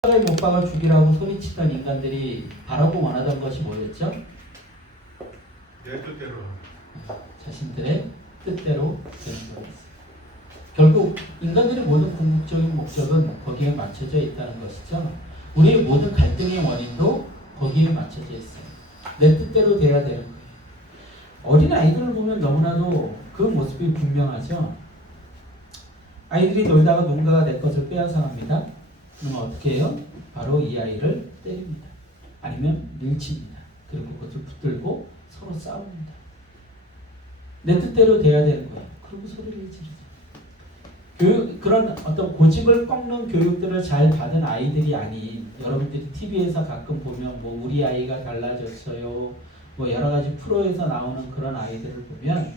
십자가에 못 박아 죽이라고 소리치던 인간들이 바라고 원하던 것이 뭐였죠? 내 뜻대로. 자신들의 뜻대로 되는 거였어요. 결국 인간들의 모든 궁극적인 목적은 거기에 맞춰져 있다는 것이죠. 우리의 모든 갈등의 원인도 거기에 맞춰져 있어요. 내 뜻대로 돼야 되는 거예요. 어린 아이들을 보면 너무나도 그 모습이 분명하죠. 아이들이 놀다가 누군가가 내 것을 빼앗아갑니다. 그러면 어떻게 해요? 바로 이 아이를 때립니다. 아니면 밀칩니다. 그리고 그것을 붙들고 서로 싸웁니다. 내 뜻대로 돼야 되는 거예요. 그리고 소리를 지르죠. 그런 어떤 고집을 꺾는 교육들을 잘 받은 아이들이 아닌, 여러분들이 TV에서 가끔 보면 뭐 우리 아이가 달라졌어요, 뭐 여러 가지 프로에서 나오는 그런 아이들을 보면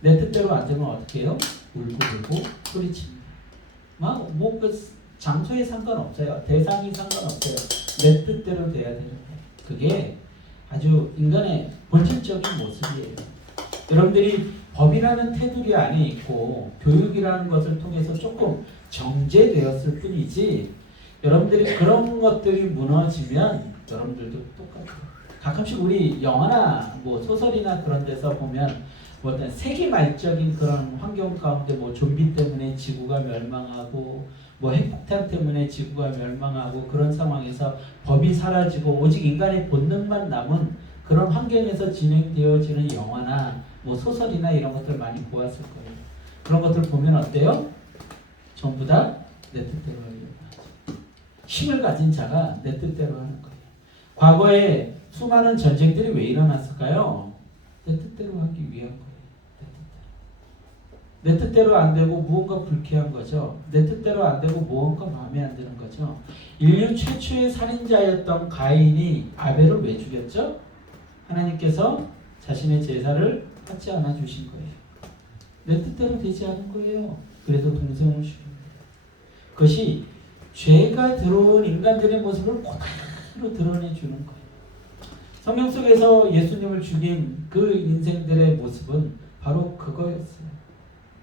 내 뜻대로 안 되면 어떻게 해요? 울고 소리칩니다. 그 장소에 상관없어요. 대상이 상관없어요. 내 뜻대로 돼야 되는 거예요. 그게 아주 인간의 본질적인 모습이에요. 여러분들이 법이라는 테두리 안에 있고 교육이라는 것을 통해서 조금 정제되었을 뿐이지, 여러분들이 그런 것들이 무너지면 여러분들도 똑같아요. 가끔씩 우리 영화나 뭐 소설이나 그런 데서 보면 뭐 어떤 세기말적인 그런 환경 가운데 뭐 좀비 때문에 지구가 멸망하고 뭐 핵폭탄 때문에 지구가 멸망하고 그런 상황에서 법이 사라지고 오직 인간의 본능만 남은 그런 환경에서 진행되어지는 영화나 뭐 소설이나 이런 것들 많이 보았을 거예요. 그런 것들 보면 어때요? 전부 다 내 뜻대로 하려고 하죠. 힘을 가진 자가 내 뜻대로 하는 거예요. 과거에 수많은 전쟁들이 왜 일어났을까요? 내 뜻대로 하기 위한 거예요. 내 뜻대로 안 되고 무언가 불쾌한 거죠. 내 뜻대로 안 되고 무언가 마음에 안 드는 거죠. 인류 최초의 살인자였던 가인이 아벨을 왜 죽였죠? 하나님께서 자신의 제사를 받지 않아 주신 거예요. 내 뜻대로 되지 않은 거예요. 그래서 동생을 죽인 거예요. 그것이 죄가 들어온 인간들의 모습을 그대로 드러내 주는 거예요. 성경 속에서 예수님을 죽인 그 인생들의 모습은 바로 그거였어요.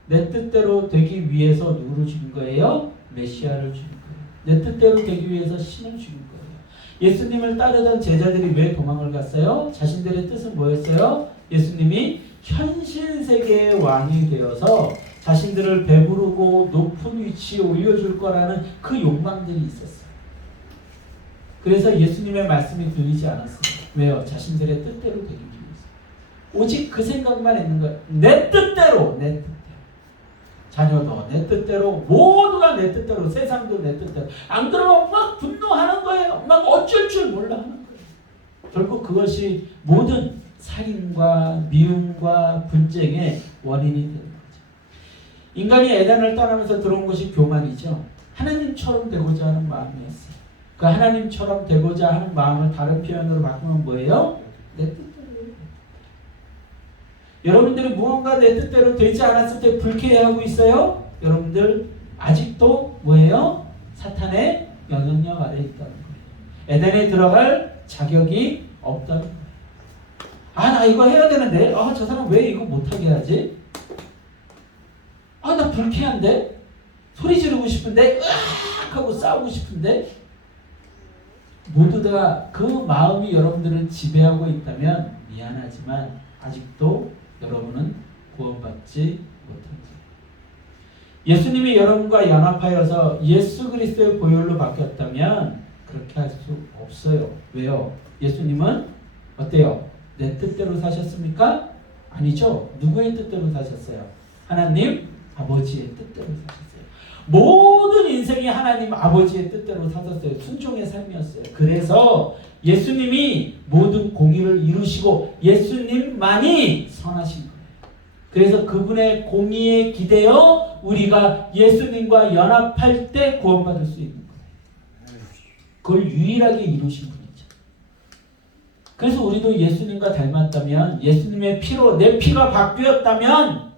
내 뜻대로 되기 위해서 누구를 죽인 거예요? 메시아를 죽인 거예요. 내 뜻대로 되기 위해서 신을 죽인 거예요. 예수님을 따르던 제자들이 왜 도망을 갔어요? 자신들의 뜻은 뭐였어요? 예수님이 현실 세계의 왕이 되어서 자신들을 배부르고 높은 위치에 올려줄 거라는 그 욕망들이 있었어요. 그래서 예수님의 말씀이 들리지 않았어요. 왜요? 자신들의 뜻대로 되기 위해서. 오직 그 생각만 했는 거예요. 내 뜻대로, 내 뜻대로. 자녀도 내 뜻대로, 모두가 내 뜻대로, 세상도 내 뜻대로. 안 그러면 막 분노하는 거예요. 막 어쩔 줄 몰라 하는 거예요. 결국 그것이 모든 살인과 미움과 분쟁의 원인이 되는 거죠. 인간이 에덴을 떠나면서 들어온 것이 교만이죠. 하나님처럼 되고자 하는 마음이었어요. 그 하나님처럼 되고자 하는 마음을 다른 표현으로 바꾸면 뭐예요? 내 뜻대로. 여러분들이 무언가 내 뜻대로 되지 않았을 때 불쾌해하고 있어요? 여러분들 아직도 뭐예요? 사탄의 영향력 아래에 있다는 거예요. 에덴에 들어갈 자격이 없다는 거예요. 나 이거 해야 되는데, 저 사람 왜 이거 못하게 하지? 나 불쾌한데? 소리 지르고 싶은데? 으악! 하고 싸우고 싶은데? 모두 다 그 마음이 여러분들을 지배하고 있다면 미안하지만 아직도 여러분은 구원받지 못한 거예요. 예수님이 여러분과 연합하여서 예수 그리스도의 보혈로 바뀌었다면 그렇게 할 수 없어요. 왜요? 예수님은 어때요? 내 뜻대로 사셨습니까? 아니죠. 누구의 뜻대로 사셨어요? 하나님 아버지의 뜻대로 사셨어요. 모든 인생이 하나님 아버지의 뜻대로 사셨어요. 순종의 삶이었어요. 그래서 예수님이 모든 공의를 이루시고 예수님만이 선하신 거예요. 그래서 그분의 공의에 기대어 우리가 예수님과 연합할 때 구원받을 수 있는 거예요. 그걸 유일하게 이루신 분이죠. 그래서 우리도 예수님과 닮았다면, 예수님의 피로 내 피가 바뀌었다면,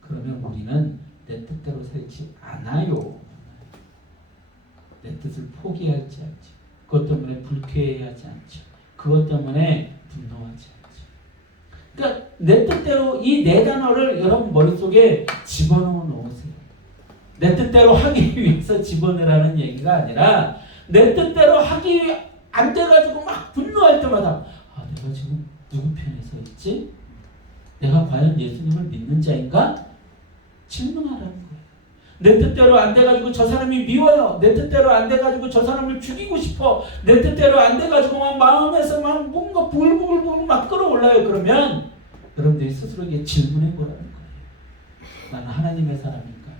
그러면 우리는 내 뜻대로 살지 않아요. 내 뜻을 포기하지 않죠. 그것 때문에 불쾌해하지 않죠. 그것 때문에 분노하지 않죠. 그러니까 내 뜻대로 이 네 단어를 여러분 머릿속에 집어넣어 놓으세요. 내 뜻대로 하기 위해서 집어넣으라는 얘기가 아니라 내 뜻대로 하기 안 돼가지고 막 분노할 때마다 내가 지금 누구 편에 서 있지? 내가 과연 예수님을 믿는 자인가? 질문하라는 거예요. 내 뜻대로 안 돼가지고 저 사람이 미워요. 내 뜻대로 안 돼가지고 저 사람을 죽이고 싶어. 내 뜻대로 안 돼가지고 막 마음에서 막 뭔가 부글부글 막 끌어올라요. 그러면 여러분들이 스스로에게 질문해 보라는 거예요. 나는 하나님의 사람인가?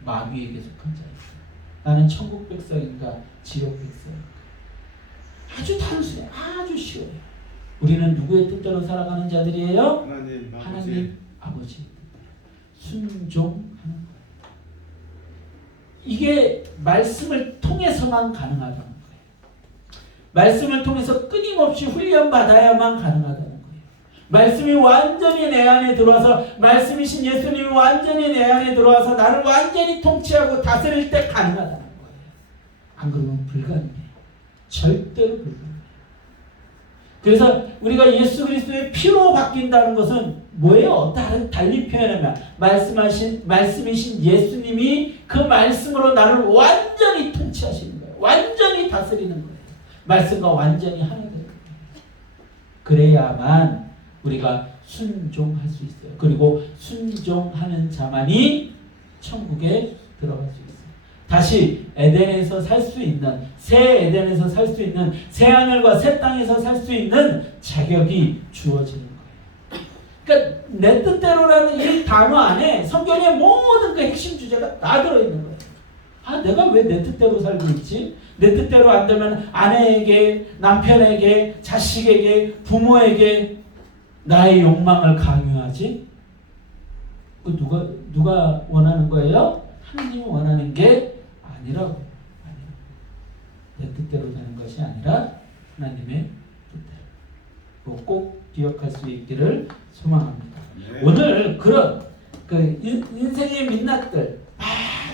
마귀에게 속한 자인가? 나는 천국 백성인가? 지옥 백성인가? 아주 단순해. 아주 쉬워요. 우리는 누구의 뜻대로 살아가는 자들이에요? 하나님 아버지의 뜻대로 순종하는 거예요. 이게 말씀을 통해서만 가능하다는 거예요. 말씀을 통해서 끊임없이 훈련받아야만 가능하다는 거예요. 말씀이 완전히 내 안에 들어와서, 말씀이신 예수님이 완전히 내 안에 들어와서 나를 완전히 통치하고 다스릴 때 가능하다는 거예요. 안 그러면 불가능해요. 절대로 불가능해요. 그래서 우리가 예수 그리스도의 피로 바뀐다는 것은 뭐예요? 달리 표현하면 말씀이신 예수님이 그 말씀으로 나를 완전히 통치하시는 거예요. 완전히 다스리는 거예요. 말씀과 완전히 하나 되는 거예요. 그래야만 우리가 순종할 수 있어요. 그리고 순종하는 자만이 천국에 들어갈 수 있어요. 다시 에덴에서 살 수 있는, 새 에덴에서 살 수 있는, 새 하늘과 새 땅에서 살 수 있는 자격이 주어지는 거예요. 그러니까 내 뜻대로라는 이 단어 안에 성경의 모든 그 핵심 주제가 다 들어있는 거예요. 내가 왜 내 뜻대로 살고 있지? 내 뜻대로 안 되면 아내에게, 남편에게, 자식에게, 부모에게 나의 욕망을 강요하지? 누가 원하는 거예요? 하나님이 원하는 게 아니라고. 내 뜻대로 되는 것이 아니라 하나님의 뜻대로. 꼭 기억할 수 있기를 소망합니다. 네. 오늘 그런 인생의 민낯들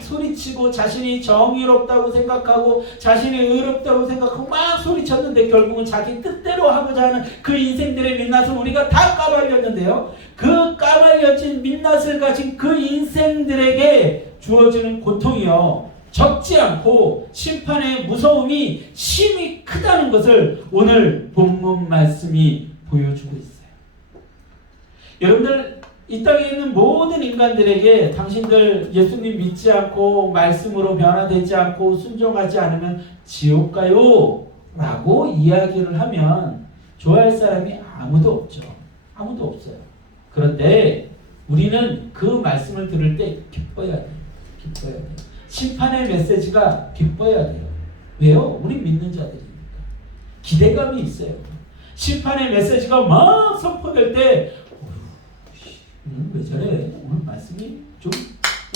소리치고 자신이 정의롭다고 생각하고 자신이 의롭다고 생각하고 막 소리쳤는데 결국은 자기 뜻대로 하고자 하는 그 인생들의 민낯을 우리가 다 까발렸는데요. 그 까발려진 민낯을 가진 그 인생들에게 주어지는 고통이요, 적지 않고 심판의 무서움이 심히 크다는 것을 오늘 본문 말씀이 보여주고 있어요. 여러분들, 이 땅에 있는 모든 인간들에게 당신들 예수님 믿지 않고 말씀으로 변화되지 않고 순종하지 않으면 지옥 가요? 라고 이야기를 하면 좋아할 사람이 아무도 없죠. 아무도 없어요. 그런데 우리는 그 말씀을 들을 때 기뻐야 돼요. 기뻐야 돼요. 심판의 메시지가 기뻐야 돼요. 왜요? 우리 믿는 자들이니까. 기대감이 있어요. 심판의 메시지가 막 선포될 때 왜 저래? 오늘 말씀이 좀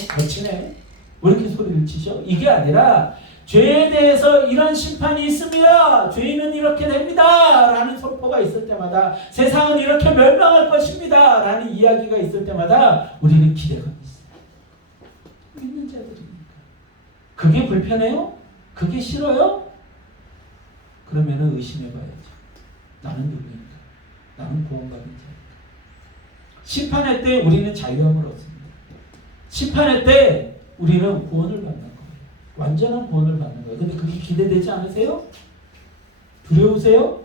거치네. 왜 이렇게 소리를 치셔? 이게 아니라 죄에 대해서 이런 심판이 있습니다. 죄인은 이렇게 됩니다. 라는 선포가 있을 때마다, 세상은 이렇게 멸망할 것입니다. 라는 이야기가 있을 때마다 우리는 기대감이 있어요. 믿는 자들이니까. 그게 불편해요? 그게 싫어요? 그러면은 의심해봐야죠. 나는 누구인가? 나는 구원받은 자. 심판의 때 우리는 자유함을 얻습니다. 심판의 때 우리는 구원을 받는 거예요. 완전한 구원을 받는 거예요. 근데 그게 기대되지 않으세요? 두려우세요?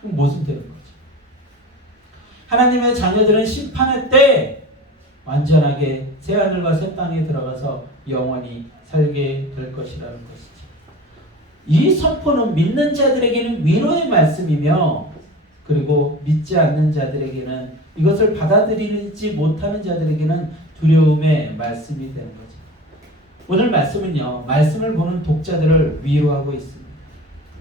그럼 무슨 되는 거죠? 하나님의 자녀들은 심판의 때 완전하게 새하늘과 새 땅에 들어가서 영원히 살게 될 것이라는 것이죠. 이 선포는 믿는 자들에게는 위로의 말씀이며, 그리고 믿지 않는 자들에게는, 이것을 받아들이지 못하는 자들에게는 두려움의 말씀이 되는 거죠. 오늘 말씀은요, 말씀을 보는 독자들을 위로하고 있습니다.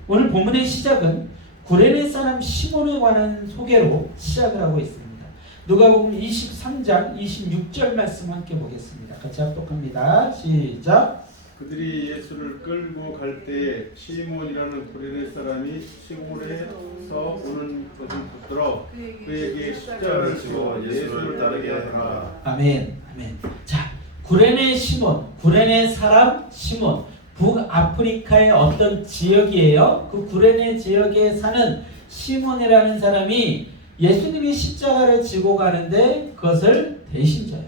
오늘 본문의 시작은 구레네 사람 시몬에 관한 소개로 시작을 하고 있습니다. 누가복음 23장 26절 말씀 함께 보겠습니다. 같이 합독합니다. 시작. 그들이 예수를 끌고 갈 때에 시몬이라는 구레네 사람이 시골에서 오는 것을 붙들어 그에게 십자가를 지워 예수를 따르게 하더라. 아멘. 아멘. 자, 구레네 시몬, 구레네 사람 시몬, 북아프리카의 어떤 지역이에요. 그 구레네 지역에 사는 시몬이라는 사람이 예수님이 십자가를 지고 가는데 그것을 대신 져요.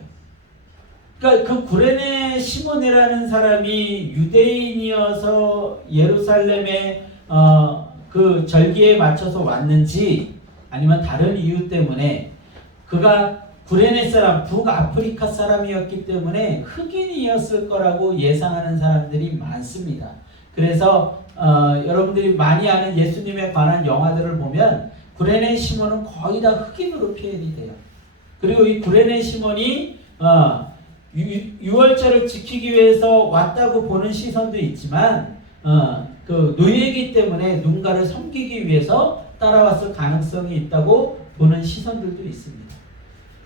그러니까 그 구레네 시몬이라는 사람이 유대인이어서 예루살렘에 그 절기에 맞춰서 왔는지 아니면 다른 이유 때문에 그가 구레네 사람, 북아프리카 사람이었기 때문에 흑인이었을 거라고 예상하는 사람들이 많습니다. 그래서 여러분들이 많이 아는 예수님에 관한 영화들을 보면 구레네 시몬은 거의 다 흑인으로 표현이 돼요. 그리고 이 구레네 시몬이 유월절을 지키기 위해서 왔다고 보는 시선도 있지만 그 노예이기 때문에 누군가를 섬기기 위해서 따라왔을 가능성이 있다고 보는 시선들도 있습니다.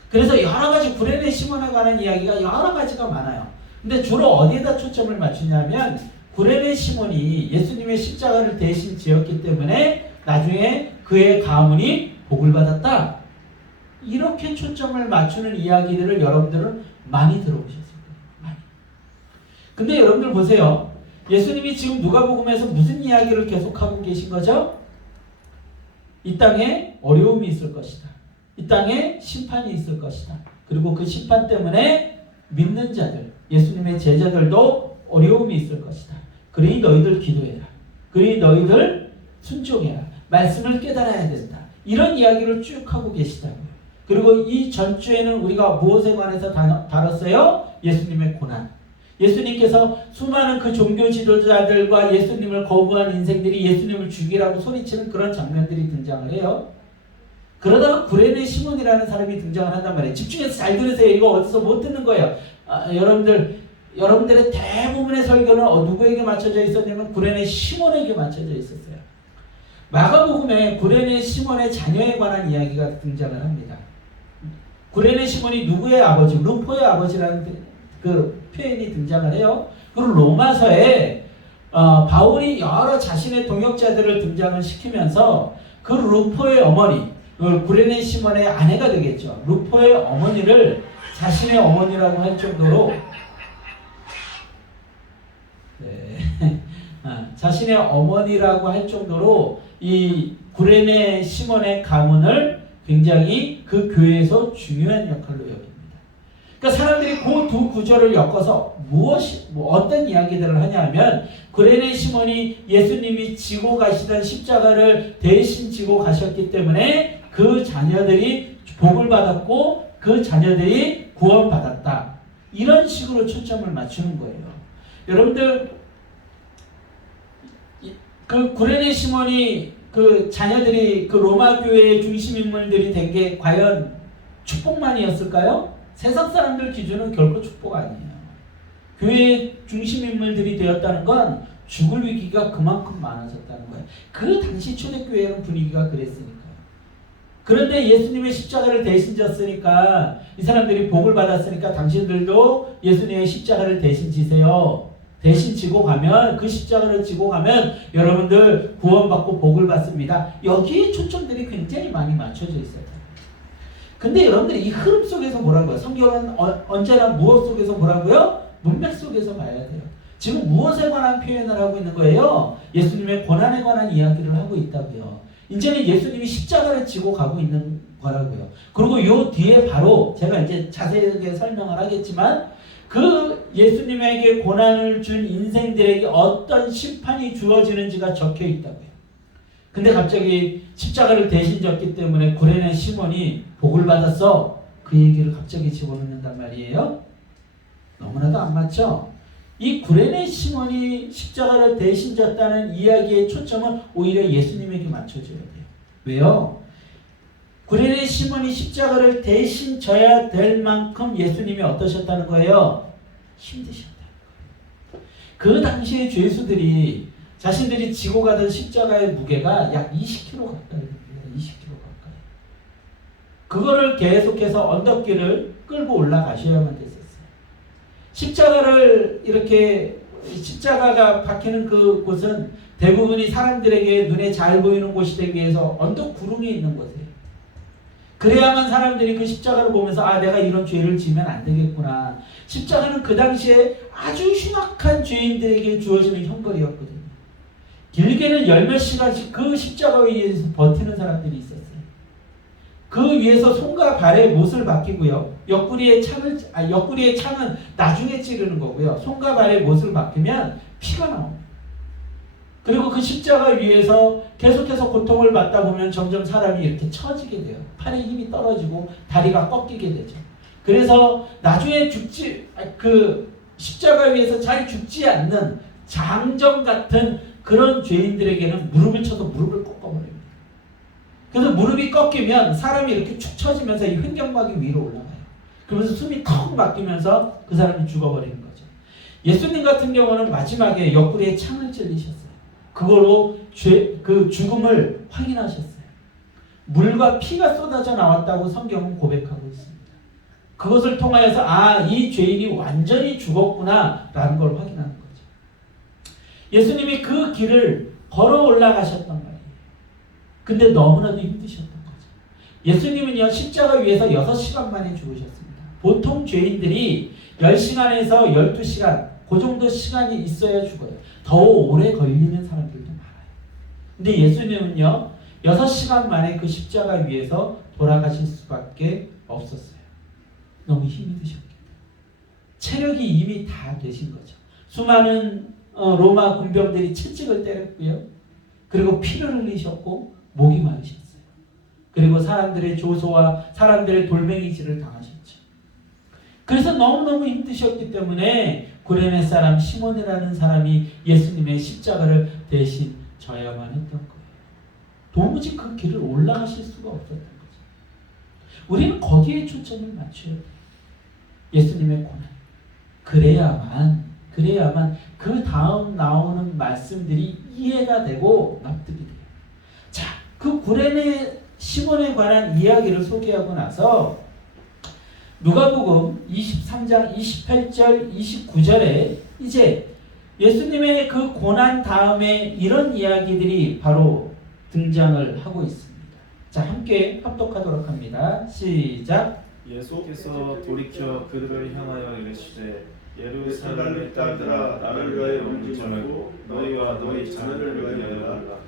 그래서 여러 가지 구레네 시몬에 관한 이야기가 여러 가지가 많아요. 근데 주로 어디에다 초점을 맞추냐면 구레네 시몬이 예수님의 십자가를 대신 지었기 때문에 나중에 그의 가문이 복을 받았다. 이렇게 초점을 맞추는 이야기들을 여러분들은 많이 들어보셨을 거예요. 많이. 근데 여러분들 보세요. 예수님이 지금 누가복음에서 무슨 이야기를 계속하고 계신 거죠? 이 땅에 어려움이 있을 것이다. 이 땅에 심판이 있을 것이다. 그리고 그 심판 때문에 믿는 자들, 예수님의 제자들도 어려움이 있을 것이다. 그러니 너희들 기도해라. 그러니 너희들 순종해라. 말씀을 깨달아야 된다. 이런 이야기를 쭉 하고 계시다고요. 그리고 이 전주에는 우리가 무엇에 관해서 다뤘어요? 예수님의 고난. 예수님께서 수많은 그 종교 지도자들과 예수님을 거부한 인생들이 예수님을 죽이라고 소리치는 그런 장면들이 등장을 해요. 그러다가 구레네 시몬이라는 사람이 등장을 한단 말이에요. 집중해서 잘 들으세요. 이거 어디서 못 듣는 거예요. 여러분들의 대부분의 설교는 누구에게 맞춰져 있었냐면 구레네 시몬에게 맞춰져 있었어요. 마가복음에 구레네 시몬의 자녀에 관한 이야기가 등장을 합니다. 구레네 시몬이 누구의 아버지? 루포의 아버지라는 그 표현이 등장을 해요. 그리고 로마서에 바울이 여러 자신의 동역자들을 등장을 시키면서 그 루포의 어머니, 구레네 시몬의 아내가 되겠죠. 루포의 어머니를 자신의 어머니라고 할 정도로 자신의 어머니라고 할 정도로 이 구레네 시몬의 가문을 굉장히 그 교회에서 중요한 역할로 여깁니다. 그러니까 사람들이 그 두 구절을 엮어서 어떤 이야기들을 하냐면 구레네 시몬이 예수님이 지고 가시던 십자가를 대신 지고 가셨기 때문에 그 자녀들이 복을 받았고 그 자녀들이 구원받았다. 이런 식으로 초점을 맞추는 거예요. 여러분들 그 구레네 시몬이 그 자녀들이 그 로마 교회의 중심 인물들이 된 게 과연 축복만이었을까요? 세상 사람들 기준은 결코 축복 아니에요. 교회의 중심 인물들이 되었다는 건 죽을 위기가 그만큼 많아졌다는 거예요. 그 당시 초대교회는 분위기가 그랬으니까요. 그런데 예수님의 십자가를 대신 졌으니까 이 사람들이 복을 받았으니까 당신들도 예수님의 십자가를 대신 지세요. 대신 지고 가면 그 십자가를 지고 가면 여러분들 구원받고 복을 받습니다. 여기에 초점들이 굉장히 많이 맞춰져 있어요. 근데 여러분들이 이 흐름 속에서 보라고요. 성경은 언제나 무엇 속에서 보라고요? 문맥 속에서 봐야 돼요. 지금 무엇에 관한 표현을 하고 있는 거예요? 예수님의 고난에 관한 이야기를 하고 있다고요. 이제는 예수님이 십자가를 지고 가고 있는 거라고요. 그리고 요 뒤에 바로 제가 이제 자세하게 설명을 하겠지만 그 예수님에게 고난을 준 인생들에게 어떤 심판이 주어지는지가 적혀 있다고요. 근데 갑자기 십자가를 대신 졌기 때문에 구레네 시몬이 복을 받았어. 그 얘기를 갑자기 집어넣는단 말이에요. 너무나도 안 맞죠? 이 구레네 시몬이 십자가를 대신 졌다는 이야기의 초점은 오히려 예수님에게 맞춰져야 돼요. 왜요? 구레네 시몬이 십자가를 대신 져야 될 만큼 예수님이 어떠셨다는 거예요? 힘드셨다는 거예요. 그 당시의 죄수들이 자신들이 지고 가던 십자가의 무게가 약 20kg 가까이 됩니다. 20kg 가까이. 그거를 계속해서 언덕길을 끌고 올라가셔야만 됐었어요. 십자가를 이렇게 십자가가 박히는 그 곳은 대부분이 사람들에게 눈에 잘 보이는 곳이 되기 위해서 언덕 구름이 있는 곳이에요. 그래야만 사람들이 그 십자가를 보면서 아 내가 이런 죄를 지으면 안 되겠구나. 십자가는 그 당시에 아주 흉악한 죄인들에게 주어지는 형벌이었거든요. 길게는 열몇 시간씩 그 십자가 위에서 버티는 사람들이 있었어요. 그 위에서 손과 발에 못을 박히고요. 옆구리의 창은 나중에 찌르는 거고요. 손과 발의 못을 박히면 피가 나옵니다. 그리고 그 십자가 위에서 계속해서 고통을 받다 보면 점점 사람이 이렇게 처지게 돼요. 팔에 힘이 떨어지고 다리가 꺾이게 되죠. 그래서 나중에 그 십자가 위에서 잘 죽지 않는 장정 같은 그런 죄인들에게는 무릎을 쳐서 무릎을 꺾어버립니다. 그래서 무릎이 꺾이면 사람이 이렇게 축 처지면서 이 횡격막이 위로 올라가요. 그러면서 숨이 턱 막히면서 그 사람이 죽어버리는 거죠. 예수님 같은 경우는 마지막에 옆구리에 창을 찔리셨어요. 그걸로 그 죽음을 확인하셨어요. 물과 피가 쏟아져 나왔다고 성경은 고백하고 있습니다. 그것을 통하여서 이 죄인이 완전히 죽었구나라는 걸 확인하는 거죠. 예수님이 그 길을 걸어 올라가셨단 말이에요. 근데 너무나도 힘드셨던 거죠. 예수님은요, 십자가 위에서 6시간 만에 죽으셨습니다. 보통 죄인들이 10시간에서 12시간 그 정도 시간이 있어야 죽어요. 더 오래 걸리는 사람들도 많아요. 근데 예수님은요, 6시간 만에 그 십자가 위에서 돌아가실 수밖에 없었어요. 너무 힘이 드셨기 때문에. 체력이 이미 다 되신 거죠. 수많은 로마 군병들이 채찍을 때렸고요. 그리고 피를 흘리셨고 목이 마르셨어요. 그리고 사람들의 조소와 사람들의 돌멩이질을 당하셨죠. 그래서 너무너무 힘드셨기 때문에 구레네 사람 시몬이라는 사람이 예수님의 십자가를 대신 져야만 했던 거예요. 도무지 그 길을 올라가실 수가 없었던 거죠. 우리는 거기에 초점을 맞춰야 돼요. 예수님의 고난. 그래야만 그 다음 나오는 말씀들이 이해가 되고 납득이 돼요. 자, 그 구레네 시몬에 관한 이야기를 소개하고 나서 누가복음 23장 28절 29절에 이제 예수님의 그 고난 다음에 이런 이야기들이 바로 등장을 하고 있습니다. 자, 함께 합독하도록 합니다. 시작. 예수께서 돌이켜 그들을 향하여 이르시되 예루살렘의 딸들아 나를 위하여 울지 말고 너희와 너희 자녀를 위하여 울라.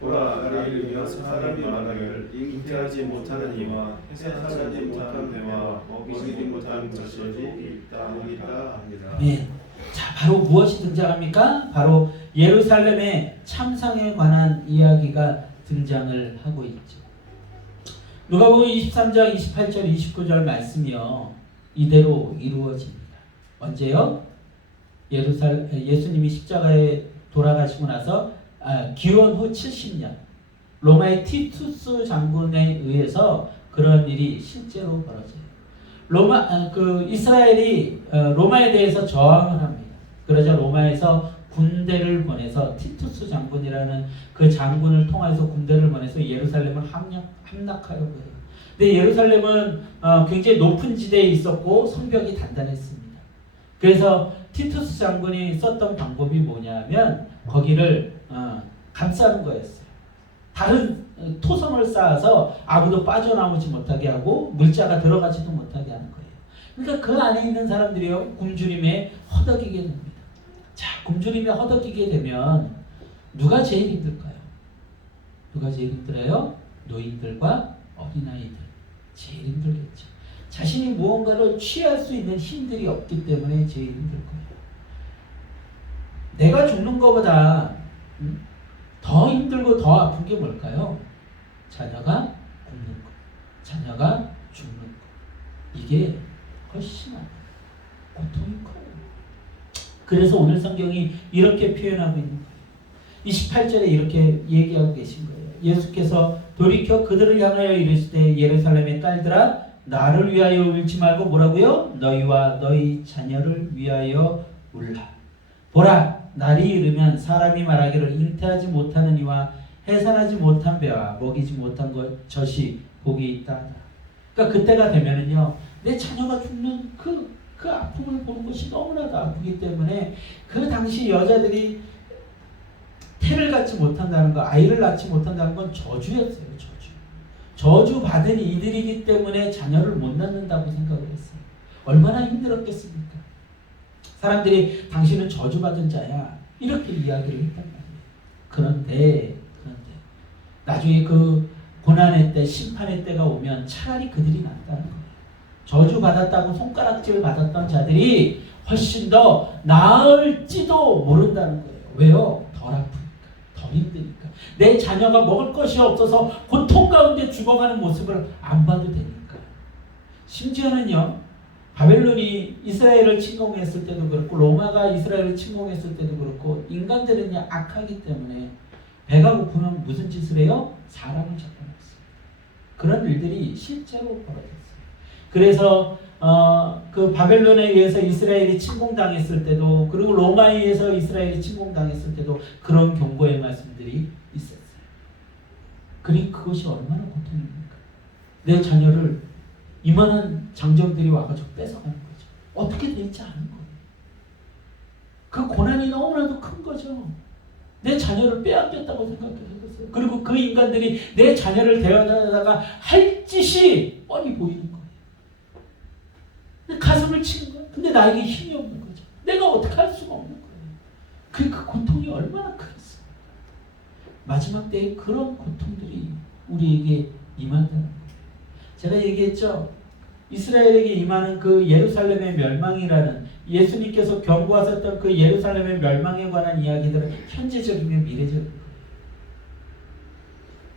보라 나를 이르며 사람이 말하기를 잉태하지 못하는 이와 해산하지 못하는 배와 먹이지 못하는 것이 있다 합니다. 네. 자, 바로 무엇이 등장합니까? 바로 예루살렘의 참상에 관한 이야기가 등장을 하고 있죠. 누가복음 23장 28절 29절 말씀이요, 이대로 이루어집니다. 언제요? 예수님이 십자가에 돌아가시고 나서 기원 후 70년 로마의 티투스 장군에 의해서 그런 일이 실제로 벌어져요. 이스라엘이 로마에 대해서 저항을 합니다. 그러자 로마에서 군대를 보내서 티투스 장군이라는 그 장군을 통해서 군대를 보내서 예루살렘을 함락하려고 해요. 근데 예루살렘은 굉장히 높은 지대에 있었고 성벽이 단단했습니다. 그래서 티투스 장군이 썼던 방법이 뭐냐면 거기를 감싸는 거였어요. 다른 토성을 쌓아서 아무도 빠져나오지 못하게 하고 물자가 들어가지도 못하게 하는 거예요. 그러니까 그 안에 있는 사람들이요, 굶주림에 허덕이게 됩니다. 자, 굶주림에 허덕이게 되면 누가 제일 힘들까요? 누가 제일 힘들어요? 노인들과 어린아이들. 제일 힘들겠죠. 자신이 무언가를 취할 수 있는 힘들이 없기 때문에 제일 힘들 거예요. 내가 죽는 것보다 더 힘들고 더 아픈 게 뭘까요? 자녀가 굶는 것, 자녀가 죽는 것. 이게 훨씬 고통이 커요. 그래서 오늘 성경이 이렇게 표현하고 있는 거예요. 28절에 이렇게 얘기하고 계신 거예요. 예수께서 돌이켜 그들을 향하여 이르시되 예루살렘의 딸들아 나를 위하여 울지 말고 뭐라고요? 너희와 너희 자녀를 위하여 울라. 보라 날이 이르면 사람이 말하기를 잉태하지 못하는 이와 해산하지 못한 배와 먹이지 못한 젖이 복이 있다 하더라. 그러니까 그때가 되면은요, 내 자녀가 죽는 그 아픔을 보는 것이 너무나도 아프기 때문에 그 당시 여자들이 태를 갖지 못한다는 거, 아이를 낳지 못한다는 건 저주였어요. 저주 받은 이들이기 때문에 자녀를 못 낳는다고 생각을 했어요. 얼마나 힘들었겠습니까? 사람들이 당신은 저주받은 자야 이렇게 이야기를 했단 말이에요. 그런데 나중에 그 고난의 때, 심판의 때가 오면 차라리 그들이 낫다는 거예요. 저주받았다고 손가락질 받았던 자들이 훨씬 더 나을지도 모른다는 거예요. 왜요? 덜 아프니까, 덜 힘드니까. 내 자녀가 먹을 것이 없어서 고통 가운데 죽어가는 모습을 안 봐도 되니까. 심지어는요, 바벨론이 이스라엘을 침공했을 때도 그렇고 로마가 이스라엘을 침공했을 때도 그렇고 인간들은 악하기 때문에 배가 고프면 무슨 짓을 해요? 사람을 잡아먹습니다. 그런 일들이 실제로 벌어졌어요. 그래서 그 바벨론에 의해서 이스라엘이 침공당했을 때도 그리고 로마에 의해서 이스라엘이 침공당했을 때도 그런 경고의 말씀들이 있었어요. 그리고 그것이 얼마나 고통입니까? 내 자녀를 이만한 장정들이 와가지고 뺏어가는 거죠. 어떻게 될지 아는 거예요. 그 고난이 너무나도 큰 거죠. 내 자녀를 빼앗겼다고 생각했어요. 그리고 그 인간들이 내 자녀를 대하다가 할 짓이 뻔히 보이는 거예요. 가슴을 치는 거예요. 근데 나에게 힘이 없는 거죠. 내가 어떻게 할 수가 없는 거예요. 그 고통이 얼마나 크겠어요. 마지막 때에 그런 고통들이 우리에게 임한다는 거예요. 제가 얘기했죠. 이스라엘에게 임하는 그 예루살렘의 멸망이라는 예수님께서 경고하셨던 그 예루살렘의 멸망에 관한 이야기들은 현재적이며 미래적입니다.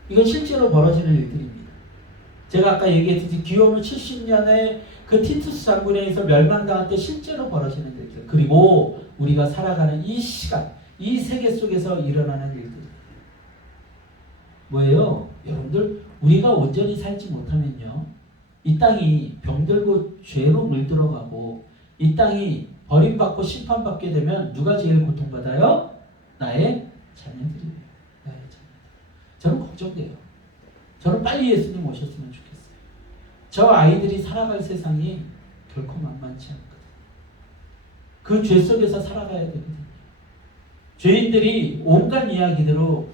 이건 실제로 벌어지는 일들입니다. 제가 아까 얘기했듯이 기원후 70년에 그 티투스 장군에 의해서 멸망당할 때 실제로 벌어지는 일들, 그리고 우리가 살아가는 이 시간, 이 세계 속에서 일어나는 일들 뭐예요? 여러분들, 우리가 온전히 살지 못하면요, 이 땅이 병들고 죄로 물들어가고 이 땅이 버림받고 심판받게 되면 누가 제일 고통받아요? 나의 자녀들이에요. 나의 자녀들. 저는 걱정돼요. 저는 빨리 예수님 오셨으면 좋겠어요. 저 아이들이 살아갈 세상이 결코 만만치 않거든요. 그 죄 속에서 살아가야 되거든요. 죄인들이 온갖 이야기대로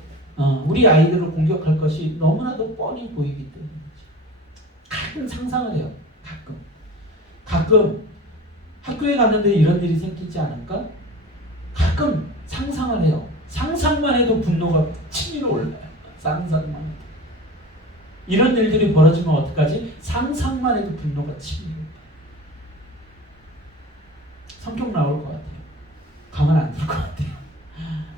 우리 아이들을 공격할 것이 너무나도 뻔히 보이기 때문이죠. 가끔 상상을 해요. 가끔 학교에 갔는데 이런 일이 생기지 않을까? 가끔 상상을 해요. 상상만 해도 분노가 치밀어 올라요. 상상만 해도. 이런 일들이 벌어지면 어떡하지? 상상만 해도 분노가 치밀어 올라요. 성격 나올 것 같아요. 가만 안 둘 것 같아요.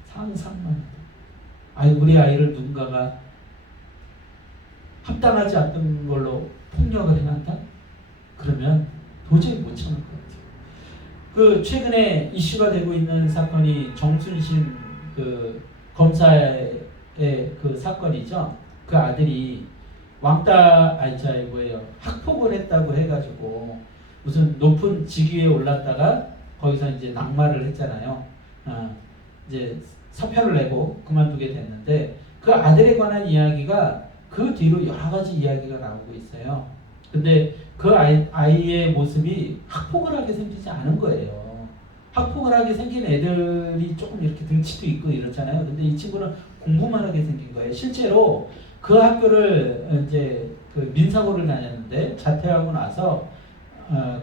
상상만 해도. 우리 아이를 누군가가 합당하지 않던 걸로 폭력을 행한다? 그러면 도저히 못 참을 것 같아요. 그 최근에 이슈가 되고 있는 사건이 정순신 그 검사의 그 사건이죠. 그 아들이 학폭을 했다고 해가지고 무슨 높은 직위에 올랐다가 거기서 이제 낙마를 했잖아요. 이제 사표를 내고 그만두게 됐는데 그 아들에 관한 이야기가 그 뒤로 여러 가지 이야기가 나오고 있어요. 근데 그 아이의 모습이 학폭을 하게 생기지 않은 거예요. 학폭을 하게 생긴 애들이 조금 이렇게 등치도 있고 이렇잖아요. 근데 이 친구는 공부만 하게 생긴 거예요. 실제로 그 학교를 이제 그 민사고를 다녔는데 자퇴하고 나서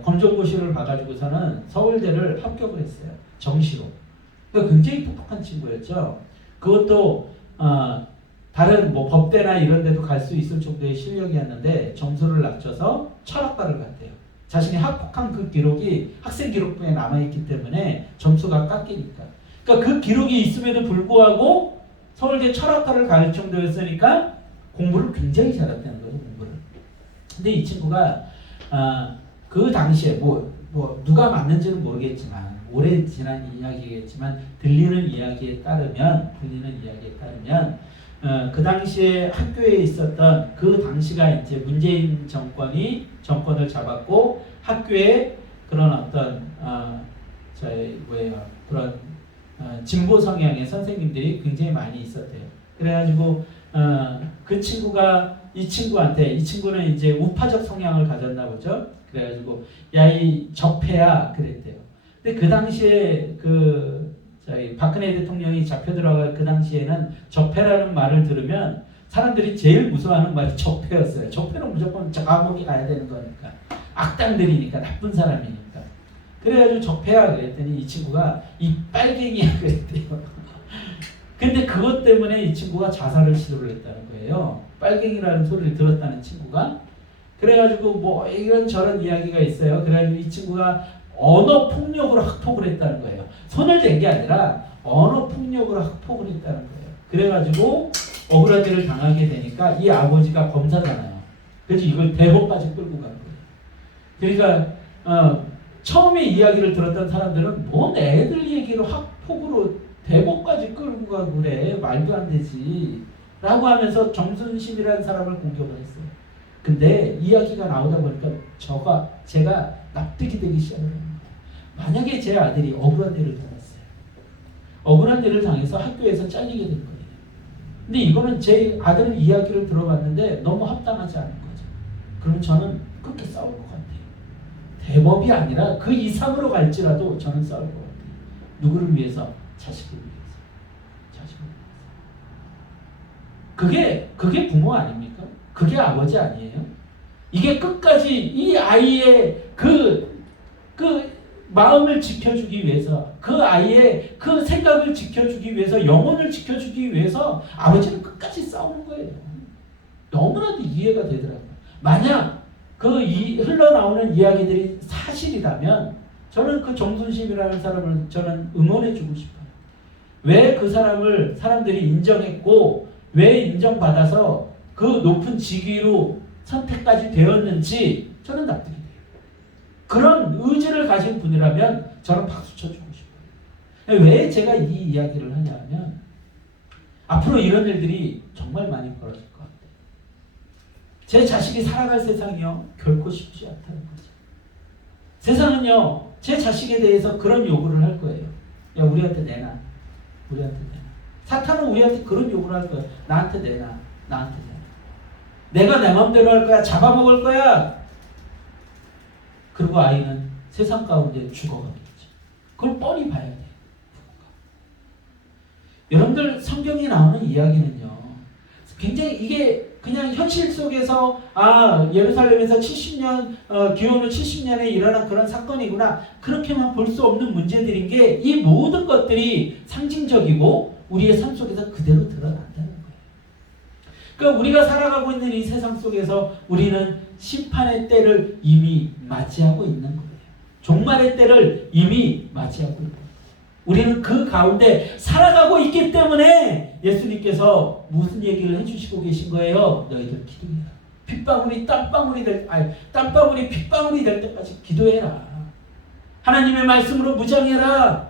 검정고시를 봐가지고서는 서울대를 합격을 했어요. 정시로. 그러니까 굉장히 똑똑한 친구였죠. 그것도 다른 뭐 법대나 이런 데도 갈 수 있을 정도의 실력이었는데 점수를 낮춰서 철학과를 갔대요. 자신이 학폭한 그 기록이 학생 기록부에 남아있기 때문에 점수가 깎이니까. 그러니까 그 기록이 있음에도 불구하고 서울대 철학과를 갈 정도였으니까 공부를 굉장히 잘했다는 거죠. 공부를. 근데 이 친구가 그 당시에 뭐 누가 맞는지는 모르겠지만 오래 지난 이야기겠지만 들리는 이야기에 따르면 그 당시에 학교에 있었던 그 당시가 이제 문재인 정권이 정권을 잡았고 학교에 그런 어떤 그런 진보 성향의 선생님들이 굉장히 많이 있었대요. 그래가지고 그 친구가 이 친구는 이제 우파적 성향을 가졌나 보죠. 그래가지고 야 이 적폐야 그랬대요. 근데 그 당시에 박근혜 대통령이 잡혀 들어갈 그 당시에는 적폐라는 말을 들으면 사람들이 제일 무서워하는 말이 적폐였어요. 적폐는 무조건 감옥에 가야 되는 거니까. 악당들이니까, 나쁜 사람이니까. 그래가지고 적폐야 그랬더니 이 친구가 이 빨갱이야 그랬대요. 근데 그것 때문에 이 친구가 자살을 시도를 했다는 거예요. 빨갱이라는 소리를 들었다는 친구가. 그래가지고 뭐 이런 저런 이야기가 있어요. 그래가지고 이 친구가 언어 폭력으로 학폭을 했다는 거예요. 손을 댄 게 아니라 언어 폭력으로 학폭을 했다는 거예요. 그래가지고 억울한 일을 당하게 되니까 이 아버지가 검사잖아요. 그래서 이걸 대법까지 끌고 간 거예요. 그러니까 처음에 이야기를 들었던 사람들은 뭔 애들 얘기로 학폭으로 대법까지 끌고 가고 그래. 말도 안 되지. 라고 하면서 정순신이라는 사람을 공격을 했어요. 근데 이야기가 나오다 보니까 제가 납득이 되기 시작합니다. 만약에 제 아들이 억울한 일을 당했어요. 억울한 일을 당해서 학교에서 잘리게 된 거예요. 근데 이거는 제 아들 이야기를 들어봤는데 너무 합당하지 않은 거죠. 그러면 저는 그렇게 싸울 것 같아요. 대법이 아니라 그 이상으로 갈지라도 저는 싸울 것 같아요. 누구를 위해서? 자식을 위해서. 자식을 위해서. 그게 부모 아닙니까? 그게 아버지 아니에요? 이게 끝까지 이 아이의 그 마음을 지켜주기 위해서, 그 아이의 그 생각을 지켜주기 위해서, 영혼을 지켜주기 위해서 아버지는 끝까지 싸우는 거예요. 너무나도 이해가 되더라고요. 만약 흘러나오는 이야기들이 사실이라면 저는 그 정순심이라는 사람을 저는 응원해주고 싶어요. 왜 그 사람을 사람들이 인정했고 왜 인정받아서 그 높은 직위로 선택까지 되었는지 저는 납득이 돼요. 그런 의지를 가진 분이라면 저는 박수 쳐주고 싶어요. 왜 제가 이 이야기를 하냐면 앞으로 이런 일들이 정말 많이 벌어질 것 같아요. 제 자식이 살아갈 세상이요 결코 쉽지 않다는 거죠. 세상은요 제 자식에 대해서 그런 요구를 할 거예요. 야 우리한테 내놔. 우리한테 내놔. 사탄은 우리한테 그런 요구를 할 거예요. 나한테 내놔. 나한테 내놔. 내가 내 마음대로 할 거야. 잡아먹을 거야. 그리고 아이는 세상 가운데 죽어가겠죠. 그걸 뻔히 봐야 돼요. 여러분들 성경에 나오는 이야기는요. 굉장히 이게 그냥 현실 속에서 예루살렘에서 70년 기원 후 70년에 일어난 그런 사건이구나. 그렇게만 볼 수 없는 문제들인 게 이 모든 것들이 상징적이고 우리의 삶 속에서 그대로 드러난다는 거예요. 그러니까 우리가 살아가고 있는 이 세상 속에서 우리는 심판의 때를 이미 맞이하고 있는 거예요. 종말의 때를 이미 맞이하고 있는 거예요. 우리는 그 가운데 살아가고 있기 때문에 예수님께서 무슨 얘기를 해주시고 계신 거예요? 너희들 기도해라. 핏방울이 땀방울이 핏방울이 될 때까지 기도해라. 하나님의 말씀으로 무장해라.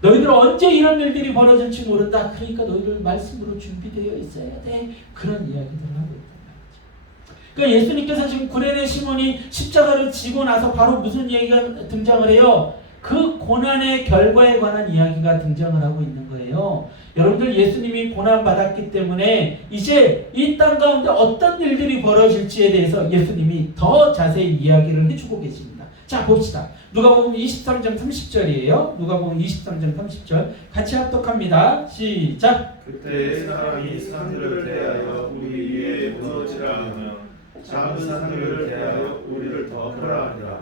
너희들 언제 이런 일들이 벌어질지 모른다. 그러니까 너희들 말씀으로 준비되어 있어야 돼. 그런 이야기들을 하고 있단 말이죠. 그러니까 예수님께서 지금 구레네 시몬이 십자가를 지고 나서 바로 무슨 얘기가 등장을 해요? 그 고난의 결과에 관한 이야기가 등장을 하고 있는 거예요. 여러분들 예수님이 고난받았기 때문에 이제 이 땅 가운데 어떤 일들이 벌어질지에 대해서 예수님이 더 자세히 이야기를 해주고 계십니다. 자 봅시다. 누가복음 23장 30절이에요. 누가복음 23장 30절 같이 합독합니다. 시작. 그때 사람이 산들을 대하여 우리 위에 무너지라 하며 작은 산들을 대하여 우리를 덮으라 하니라.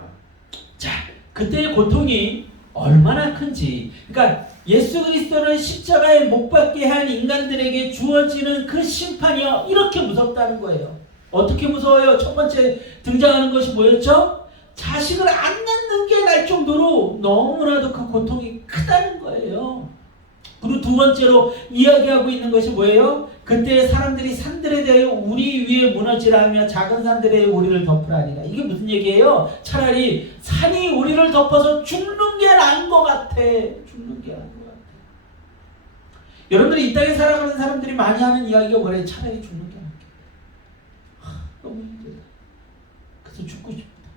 자, 그때의 고통이 얼마나 큰지. 그러니까 예수 그리스도는 십자가에 못 박게 한 인간들에게 주어지는 그 심판이요 이렇게 무섭다는 거예요. 어떻게 무서워요? 첫 번째 등장하는 것이 뭐였죠? 자식을 안 낳는 게 날 정도로 너무나도 그 고통이 크다는 거예요. 그리고 두 번째로 이야기하고 있는 것이 뭐예요? 그때 사람들이 산들에 대하여 우리 위에 무너지라 하며 작은 산들에 우리를 덮으라 하니라. 이게 무슨 얘기예요? 차라리 산이 우리를 덮어서 죽는 게 나은 것 같아. 죽는 게 나은 것 같아. 여러분들이 이 땅에 살아가는 사람들이 많이 하는 이야기가 뭐래요? 차라리 죽는 게 나은 게 너무 힘들다. 그래서 죽고 싶다.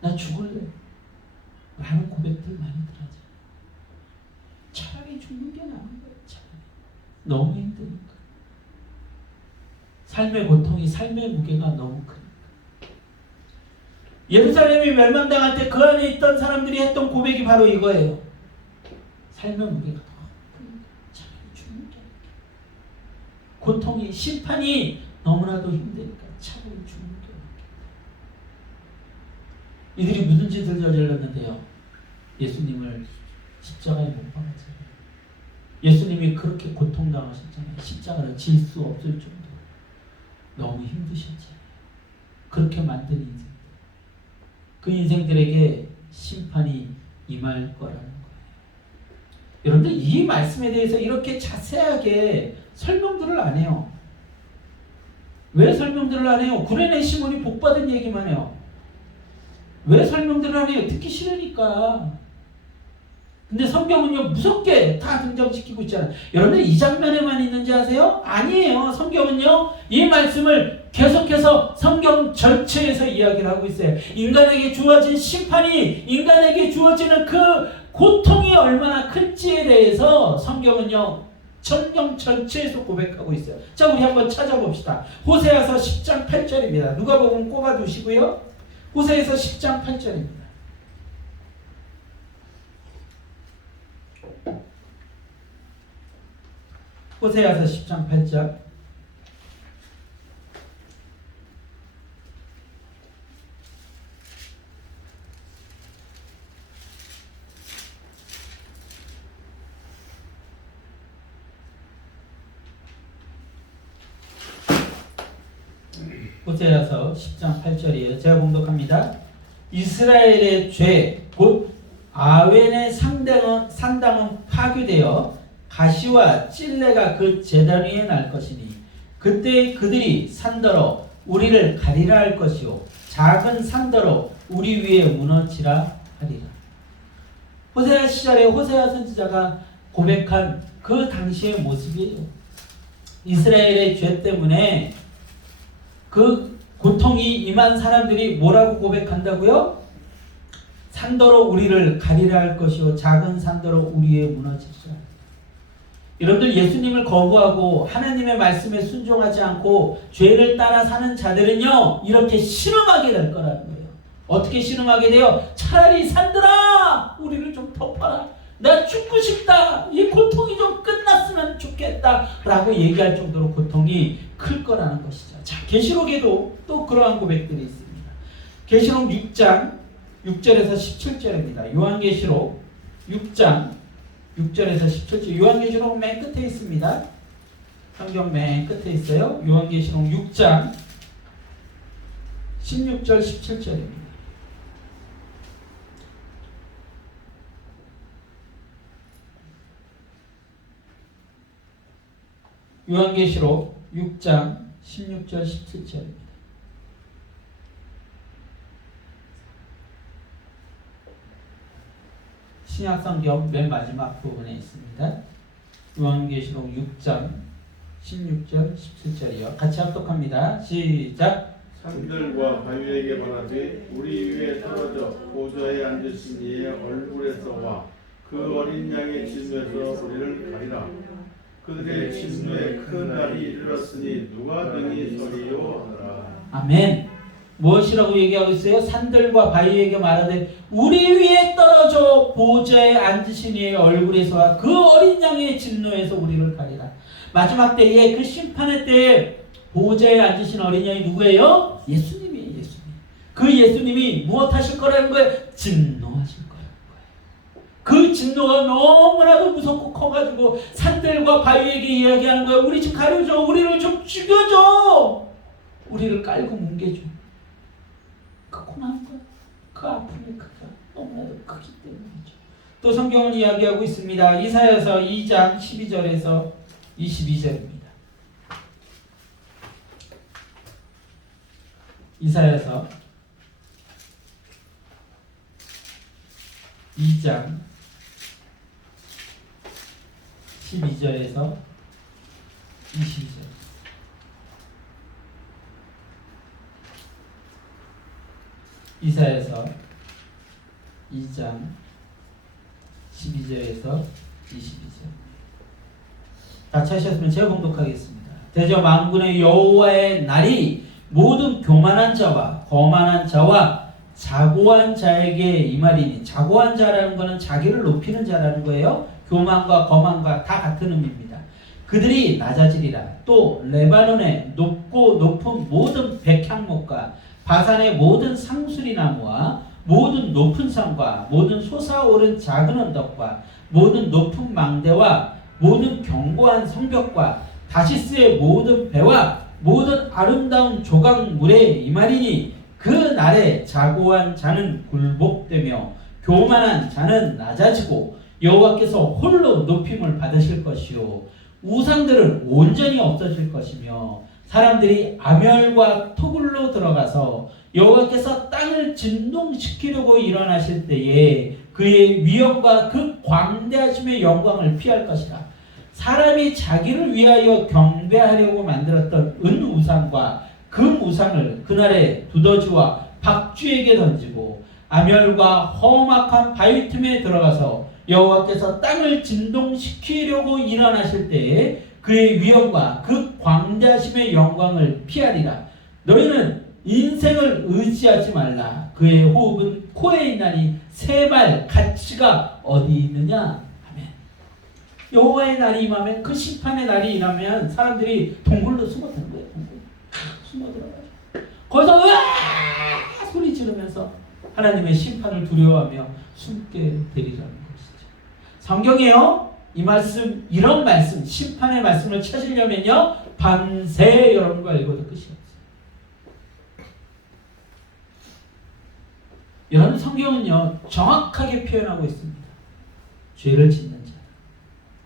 나 죽을래. 라는 고백들 많이 들어가죠. 차라리 죽는 게 나은 거예요. 차라리. 너무 힘드니까. 삶의 고통이 삶의 무게가 너무 크니까. 예루살렘이 멸망당할 때 그 안에 있던 사람들이 했던 고백이 바로 이거예요. 삶의 무게가 더 크니까 차라리 죽는 게 나은 고통이 심판이 너무나도 힘드니까 차라리 죽는 게 나은 이들이 무슨 짓을 저질렀는데요? 예수님을 십자가에 못 박았잖아요. 예수님이 그렇게 고통당하셨잖아요. 십자가를 질 수 없을 정도로 너무 힘드셨잖아요. 그렇게 만든 인생, 그 인생들에게 심판이 임할 거라는 거예요. 여러분들 이 말씀에 대해서 이렇게 자세하게 설명들을 안 해요. 왜 설명들을 안 해요? 구레네 시몬이 복받은 얘기만 해요. 왜 설명들을 안 해요? 듣기 싫으니까. 근데 성경은요 무섭게 다 등장시키고 있잖아요. 여러분들 이 장면에만 있는지 아세요? 아니에요. 성경은요 이 말씀을 계속해서 성경 전체에서 이야기를 하고 있어요. 인간에게 주어진 심판이, 인간에게 주어지는 그 고통이 얼마나 큰지에 대해서 성경은요 성경 전체에서 고백하고 있어요. 자, 우리 한번 찾아봅시다. 호세아서 10장 8절입니다. 누가복음 꼽아두시고요. 호세아서 10장 8절입니다. 호세아서 10장 8절. 호세아서 10장 8절이에요. 제가 봉독합니다. 이스라엘의 죄, 곧 아웬의 산당은 파괴되어 가시와 찔레가 그 제단 위에 날 것이니 그때 그들이 산더러 우리를 가리라 할 것이요 작은 산더러 우리 위에 무너지라 하리라. 호세아 시절에 호세아 선지자가 고백한 그 당시의 모습이에요. 이스라엘의 죄 때문에 그 고통이 임한 사람들이 뭐라고 고백한다고요? 산더러 우리를 가리라 할 것이요 작은 산더러 우리 위에 무너지리라. 여러분들 예수님을 거부하고 하나님의 말씀에 순종하지 않고 죄를 따라 사는 자들은요 이렇게 신음하게 될 거라는 거예요. 어떻게 신음하게 돼요? 차라리 산들아 우리를 좀 덮어라. 나 죽고 싶다. 이 고통이 좀 끝났으면 좋겠다 라고 얘기할 정도로 고통이 클 거라는 것이죠. 자, 계시록에도 또 그러한 고백들이 있습니다. 계시록 6장 6절에서 17절입니다. 요한계시록 6장 6절에서 17절. 요한계시록 맨 끝에 있습니다. 성경 맨 끝에 있어요. 요한계시록 6장 16절 17절입니다. 요한계시록 6장 16절 17절입니다. 신약성경 맨 마지막 부분에 있습니다. 요한계시록 6장 16절 17절이요. 같이 합독합니다. 시작. 산들과 바위에게 말하되 우리 위에 떨어져 보좌에 앉으신 이의 얼굴에서와 그 어린 양의 진노에서 우리를 가리라. 그들의 진노에 큰 날이 이르렀으니 누가 능히 서리요 하더라. 아멘. 무엇이라고 얘기하고 있어요? 산들과 바위에게 말하되 우리 위에 떨어져 보좌에 앉으신 이의 얼굴에서와 그 어린 양의 진노에서 우리를 가리라. 마지막 때에 그 심판의 때에 보좌에 앉으신 어린 양이 누구예요? 예수님이에요. 예수님. 그 예수님이 무엇 하실 거라는 거예요? 진노하실 거예요. 그 진노가 너무나도 무섭고 커가지고 산들과 바위에게 이야기하는 거예요. 우리 좀 가려줘. 우리를 좀 죽여줘. 우리를 깔고 뭉개줘. 그 고난 거야. 그 아픔이 크다. 너무나도 크기 때문이죠. 또 성경은 이야기하고 있습니다. 이사야서 2장 12절에서 22절입니다. 이사야서 2장 12절에서 22절. 이사야서 2장 12절에서 22절. 다 찾으셨으면 제가 봉독하겠습니다. 대저 만군의 여호와의 날이 모든 교만한 자와 거만한 자와 자고한 자에게 임하리니. 자고한 자라는 것은 자기를 높이는 자라는 거예요. 교만과 거만과 다 같은 의미입니다. 그들이 낮아지리라. 또 레바논의 높고 높은 모든 백향목과 바산의 모든 상수리 나무와 모든 높은 산과 모든 솟아오른 작은 언덕과 모든 높은 망대와 모든 견고한 성벽과 다시스의 모든 배와 모든 아름다운 조각물에 이말이니 그 날에 자고한 자는 굴복되며 교만한 자는 낮아지고 여호와께서 홀로 높임을 받으실 것이요 우상들은 온전히 없어질 것이며 사람들이 아멸과 토굴로 들어가서 여호와께서 땅을 진동시키려고 일어나실 때에 그의 위엄과 그 광대하심의 영광을 피할 것이라. 사람이 자기를 위하여 경배하려고 만들었던 은우상과 금우상을 그날에 두더지와 박쥐에게 던지고 아멸과 험악한 바위 틈에 들어가서 여호와께서 땅을 진동시키려고 일어나실 때에 그의 위엄과 그 광대하심의 영광을 피하리라. 너희는 인생을 의지하지 말라. 그의 호흡은 코에 있나니 세말 가치가 어디 있느냐. 아멘. 여호와의 날이 임하면, 그 심판의 날이 임하면 사람들이 동굴로 숨어드는 거예요. 동굴. 숨어 들어가죠. 거기서 으아 소리 지르면서 하나님의 심판을 두려워하며 숨게 되리라는 것이죠. 성경에요, 이 말씀, 이런 말씀, 심판의 말씀을 찾으려면요, 밤새 여러분과 읽어도 끝이 없어요. 여러분, 성경은요 정확하게 표현하고 있습니다. 죄를 짓는 자,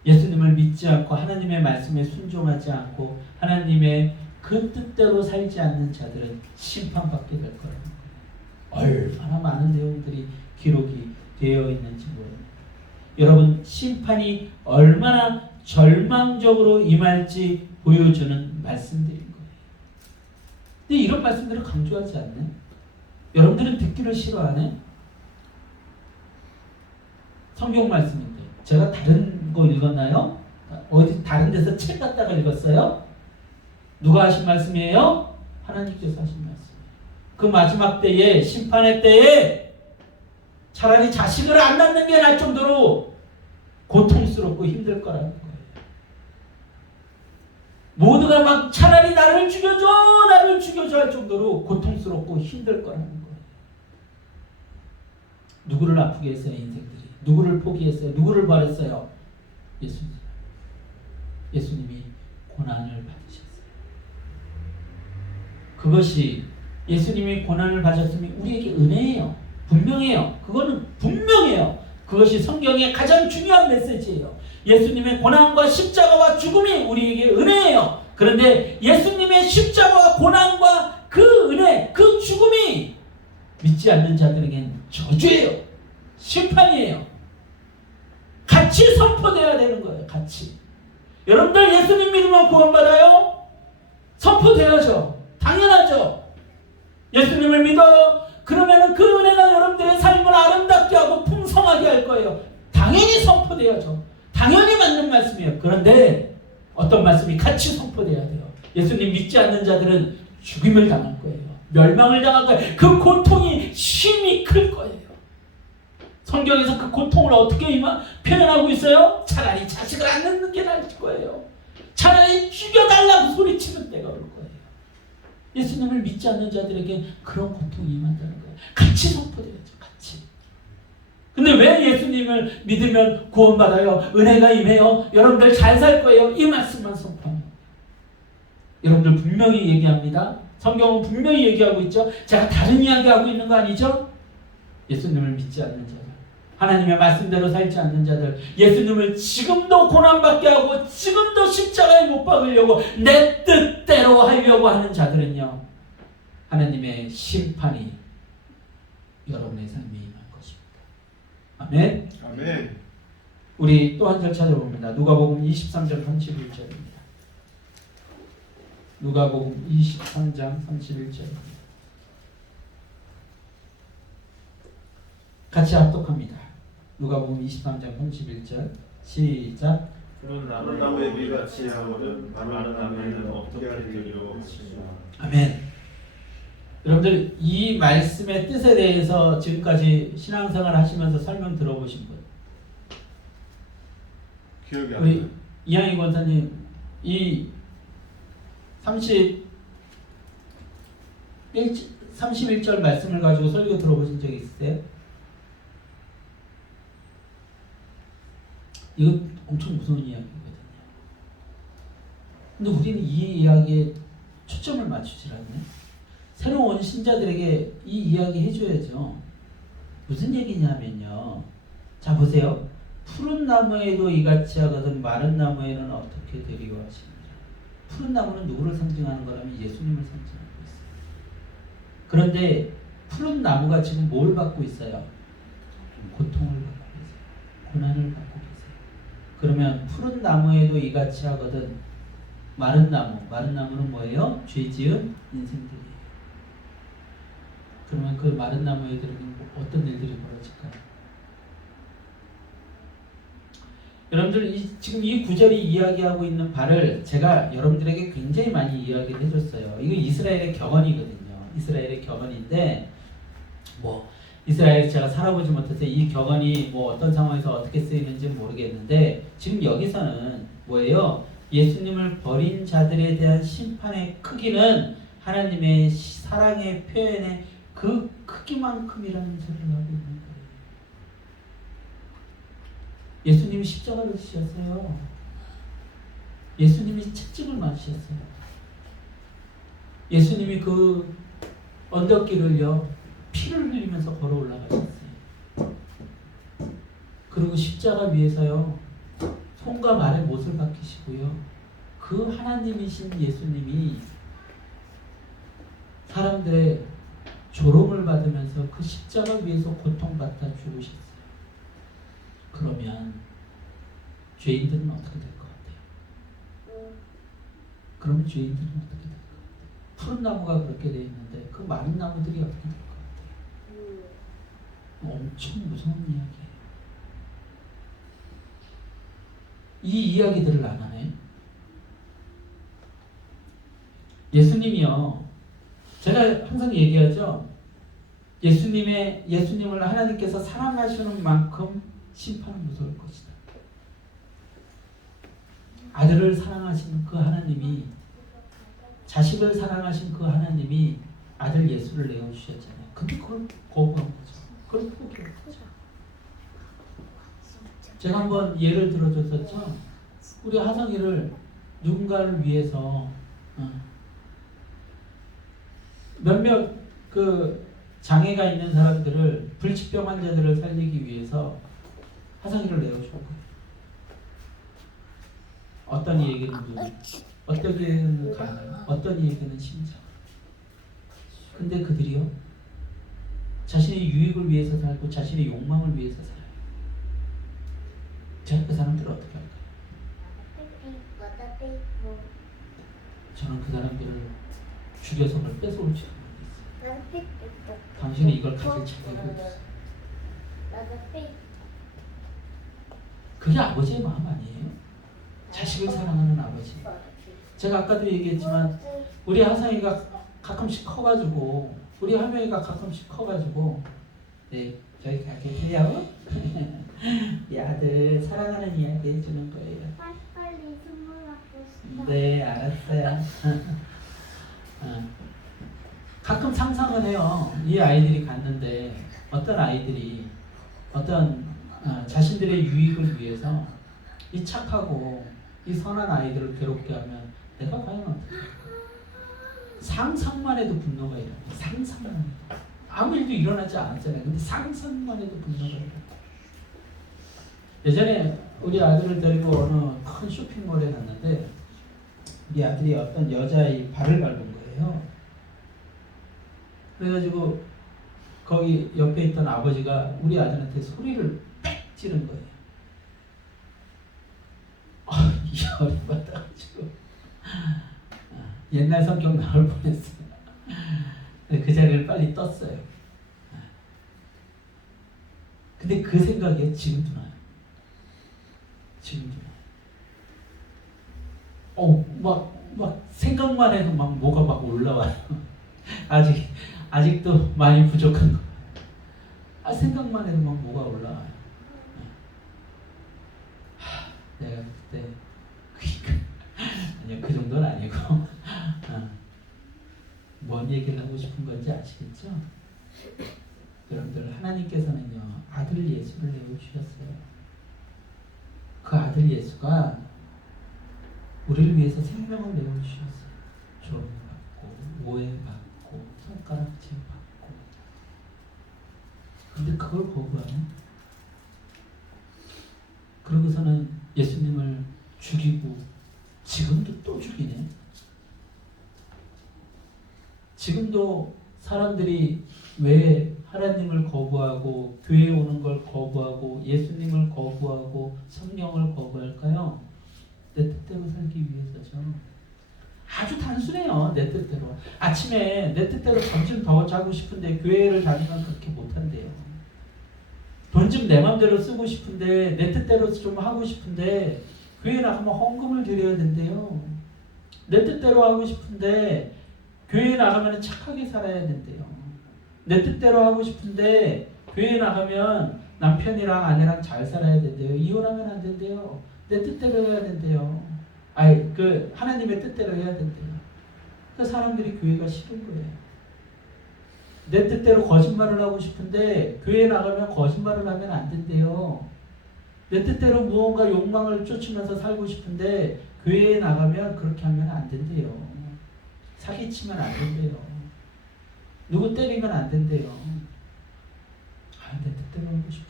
예수님을 믿지 않고 하나님의 말씀에 순종하지 않고 하나님의 그 뜻대로 살지 않는 자들은 심판받게 될 거라는 거예요. 얼마나 많은 내용들이 기록이 되어 있는지 모릅니다. 여러분, 심판이 얼마나 절망적으로 임할지 보여주는 말씀들인 거예요. 근데 이런 말씀들을 강조하지 않네. 여러분들은 듣기를 싫어하네. 성경 말씀인데 제가 다른 거 읽었나요? 어디 다른 데서 책 갖다가 읽었어요? 누가 하신 말씀이에요? 하나님께서 하신 말씀이에요. 그 마지막 때에, 심판의 때에 차라리 자식을 안 낳는 게 나을 정도로 고통스럽고 힘들 거라는 거예요. 모두가 막 차라리 나를 죽여줘 할 정도로 고통스럽고 힘들 거라는 거예요. 누구를 아프게 했어요, 인생들이? 누구를 포기했어요? 누구를 버렸어요? 예수님. 예수님이 고난을 받으셨어요. 그것이, 예수님이 고난을 받으셨으면 우리에게 은혜예요. 분명해요. 그거는 분명해요. 그것이 성경의 가장 중요한 메시지예요. 예수님의 고난과 십자가와 죽음이 우리에게 은혜예요. 그런데 예수님의 십자가와 고난과 그 은혜, 그 죽음이 믿지 않는 자들에겐 저주예요. 심판이에요. 같이 선포돼야 되는 거예요. 같이. 여러분들 예수님 믿으면 구원받아요? 선포돼야죠. 당연하죠. 예수님을 믿어요? 그러면 그 은혜가 여러분들의 삶을 아름답게 하고 풍성하게 할 거예요. 당연히 선포돼야죠. 당연히 맞는 말씀이에요. 그런데 어떤 말씀이 같이 선포돼야 돼요. 예수님 믿지 않는 자들은 죽임을 당할 거예요. 멸망을 당할 거예요. 그 고통이 심히 클 거예요. 성경에서 그 고통을 어떻게 표현하고 있어요? 차라리 자식을 안 낳는 게 나을 거예요. 차라리 죽여달라고 소리치는 때가 올 거예요. 예수님을 믿지 않는 자들에게 그런 고통이 임한다는 거예요. 같이 선포돼야죠. 같이. 근데 왜 예수님을 믿으면 구원받아요? 은혜가 임해요. 여러분들 잘 살 거예요. 이 말씀만 선포하는 거예요. 여러분들 분명히 얘기합니다. 성경은 분명히 얘기하고 있죠. 제가 다른 이야기하고 있는 거 아니죠? 예수님을 믿지 않는 자들, 하나님의 말씀대로 살지 않는 자들, 예수님을 지금도 고난받게 하고 지금도 십자가에 못 박으려고 내 뜻대로 하려고 하는 자들은요, 하나님의 심판이 여러분의 삶에 임할 것입니다. 아멘. 아멘. 우리 또 한 절 찾아봅니다. 누가복음 23장 31절입니다. 누가복음 23장 31절입니다. 같이 합독합니다. 누가복음 23장 31절 시작. 그런 나무의 비같이 하거든 마른 나무에는 어떻게 되리요. 아멘. 여러분들 이 말씀의 뜻에 대해서 지금까지 신앙생활 하시면서 설명 들어보신 분? 기억이 안 우리 나요. 이양희 권사님 이 31절 말씀을 가지고 설교 들어보신 적이 있으세요? 이거 엄청 무서운 이야기거든요. 근데 우리는 이 이야기에 초점을 맞추질 않네. 새로 온 신자들에게 이 이야기 해줘야죠. 무슨 얘기냐면요. 자 보세요. 푸른 나무에도 이같이 하거든 마른 나무에는 어떻게 되리요 하시니라. 푸른 나무는 누구를 상징하는 거라면 예수님을 상징하고 있어요. 그런데 푸른 나무가 지금 뭘 받고 있어요? 고통을 받고 계세요. 고난을 받고 계세요. 그러면 푸른 나무에도 이같이 하거든 마른 나무는 뭐예요? 죄 지은 인생들이에요. 그러면 그 마른 나무에들은 어떤 일들이 벌어질까요? 여러분들 지금 이 구절이 이야기하고 있는 바를 제가 여러분들에게 굉장히 많이 이야기를 해줬어요. 이거 이스라엘의 격언이거든요. 이스라엘의 격언인데 뭐 이스라엘 제가 살아보지 못해서 이 격언이 뭐 어떤 상황에서 어떻게 쓰이는지 모르겠는데 지금 여기서는 뭐예요? 예수님을 버린 자들에 대한 심판의 크기는 하나님의 사랑의 표현의 그 크기만큼이라는 소리를 하고 있는 거예요. 예수님이 십자가를 지셨어요. 예수님이 채찍을 맞으셨어요. 예수님이 그 언덕길을요 피를 흘리면서 걸어 올라가셨어요. 그리고 십자가 위에서요 손과 발에 못을 박히시고요 그 하나님이신 예수님이 사람들의 조롱을 받으면서 그 십자가 위에서 고통받아 죽으셨어요. 그러면 죄인들은 어떻게 될 것 같아요? 그러면 죄인들은 어떻게 될 것 같아요? 푸른 나무가 그렇게 돼 있는데 그 마른 나무들이 어떻게 될 것 같아요? 엄청 무서운 이야기예요. 이 이야기들을 안 하네. 예수님이요. 제가 항상 얘기하죠. 예수님을 하나님께서 사랑하시는 만큼 심판은 무서울 것이다. 아들을 사랑하신 그 하나님이 자식을 사랑하신 그 하나님이 아들 예수를 내어주셨잖아요. 근데 그걸 거부한 거죠. 그걸 포기한 거죠. 제가 한번 예를 들어줬었죠. 우리 하성이를 누군가를 위해서 몇몇 그 장애가 있는 사람들을 불치병 환자들을 살리기 위해서 하성이를 내어준 거예요. 어떤 이에게는 눈, 어떤 이에게는 간, 어떤 이에게는 심장. 근데 그들이요 자신의 유익을 위해서 살고 자신의 욕망을 위해서 살아요. 제가 그 사람들을 어떻게 할까요? 저는 그 사람들을 죽여서 그걸 뺏어올지 모르겠어요. 당신이 이걸 가질 자격이 없어요. 그게 아버지의 마음 아니에요? 자식을 사랑하는 아버지. 제가 아까도 얘기했지만 우리 하상이가 가끔씩 커가지고 우리 하명이가 가끔씩 커가지고 네 저희 가게요. 이 아들 사랑하는 이야기 해주는 거예요. 빨리 선물 받고 싶어. 네 알았어요. 가끔 상상을 해요. 이 아이들이 갔는데 어떤 아이들이 어떤 자신들의 유익을 위해서 이 착하고 이 선한 아이들을 괴롭게 하면 내가 과연 어떻게 할까? 상상만 해도 분노가 일어나. 상상만 해도. 아무 일도 일어나지 않았잖아요. 근데 상상만 해도 분노가 일어나. 예전에 우리 아들을 데리고 어느 큰 쇼핑몰에 갔는데 우리 아들이 어떤 여자의 발을 밟은 거예요. 그래가지고 거기 옆에 있던 아버지가 우리 아들한테 소리를 빽 지른 거예요. 열이 받아가지고 옛날 성경 나올 뻔했어요. 그 자리를 빨리 떴어요. 근데 그 생각이 지금도 나요. 지금도 나요. 막 생각만 해도 막 뭐가 막 올라와요. 아직도 많이 부족한 거. 생각만 해도 막 뭐가 올라와요. 내가 그때 아니요 그 정도는 아니고 뭔 얘기를 하고 싶은 건지 아시겠죠? 여러분들 하나님께서는요 아들 예수를 내어주셨어요. 그 아들 예수가 우리를 위해서 생명을 내어주셨어요. 죄를 받고 젓가락질 받고. 근데 그걸 거부하네. 그러고서는 예수님을 죽이고 지금도 또 죽이네. 지금도 사람들이 왜 하나님을 거부하고 교회에 오는 걸 거부하고 예수님을 거부하고 성령을 거부할까요? 내 뜻대로 살기 위해서죠. 아주 단순해요. 내 뜻대로. 아침에 내 뜻대로 잠 좀 더 자고 싶은데 교회를 다니면 그렇게 못한대요. 돈 좀 내 맘대로 쓰고 싶은데 내 뜻대로 좀 하고 싶은데 교회 나가면 헌금을 드려야 된대요. 내 뜻대로 하고 싶은데 교회에 나가면 착하게 살아야 된대요. 내 뜻대로 하고 싶은데 교회에 나가면 남편이랑 아내랑 잘 살아야 된대요. 이혼하면 안 된대요. 내 뜻대로 해야 된대요. 하나님의 뜻대로 해야 된대요. 그 사람들이 교회가 싫은 거예요. 내 뜻대로 거짓말을 하고 싶은데 교회에 나가면 거짓말을 하면 안 된대요. 내 뜻대로 무언가 욕망을 쫓으면서 살고 싶은데 교회에 나가면 그렇게 하면 안 된대요. 사기치면 안 된대요. 누구 때리면 안 된대요. 내 뜻대로 하고 싶은데.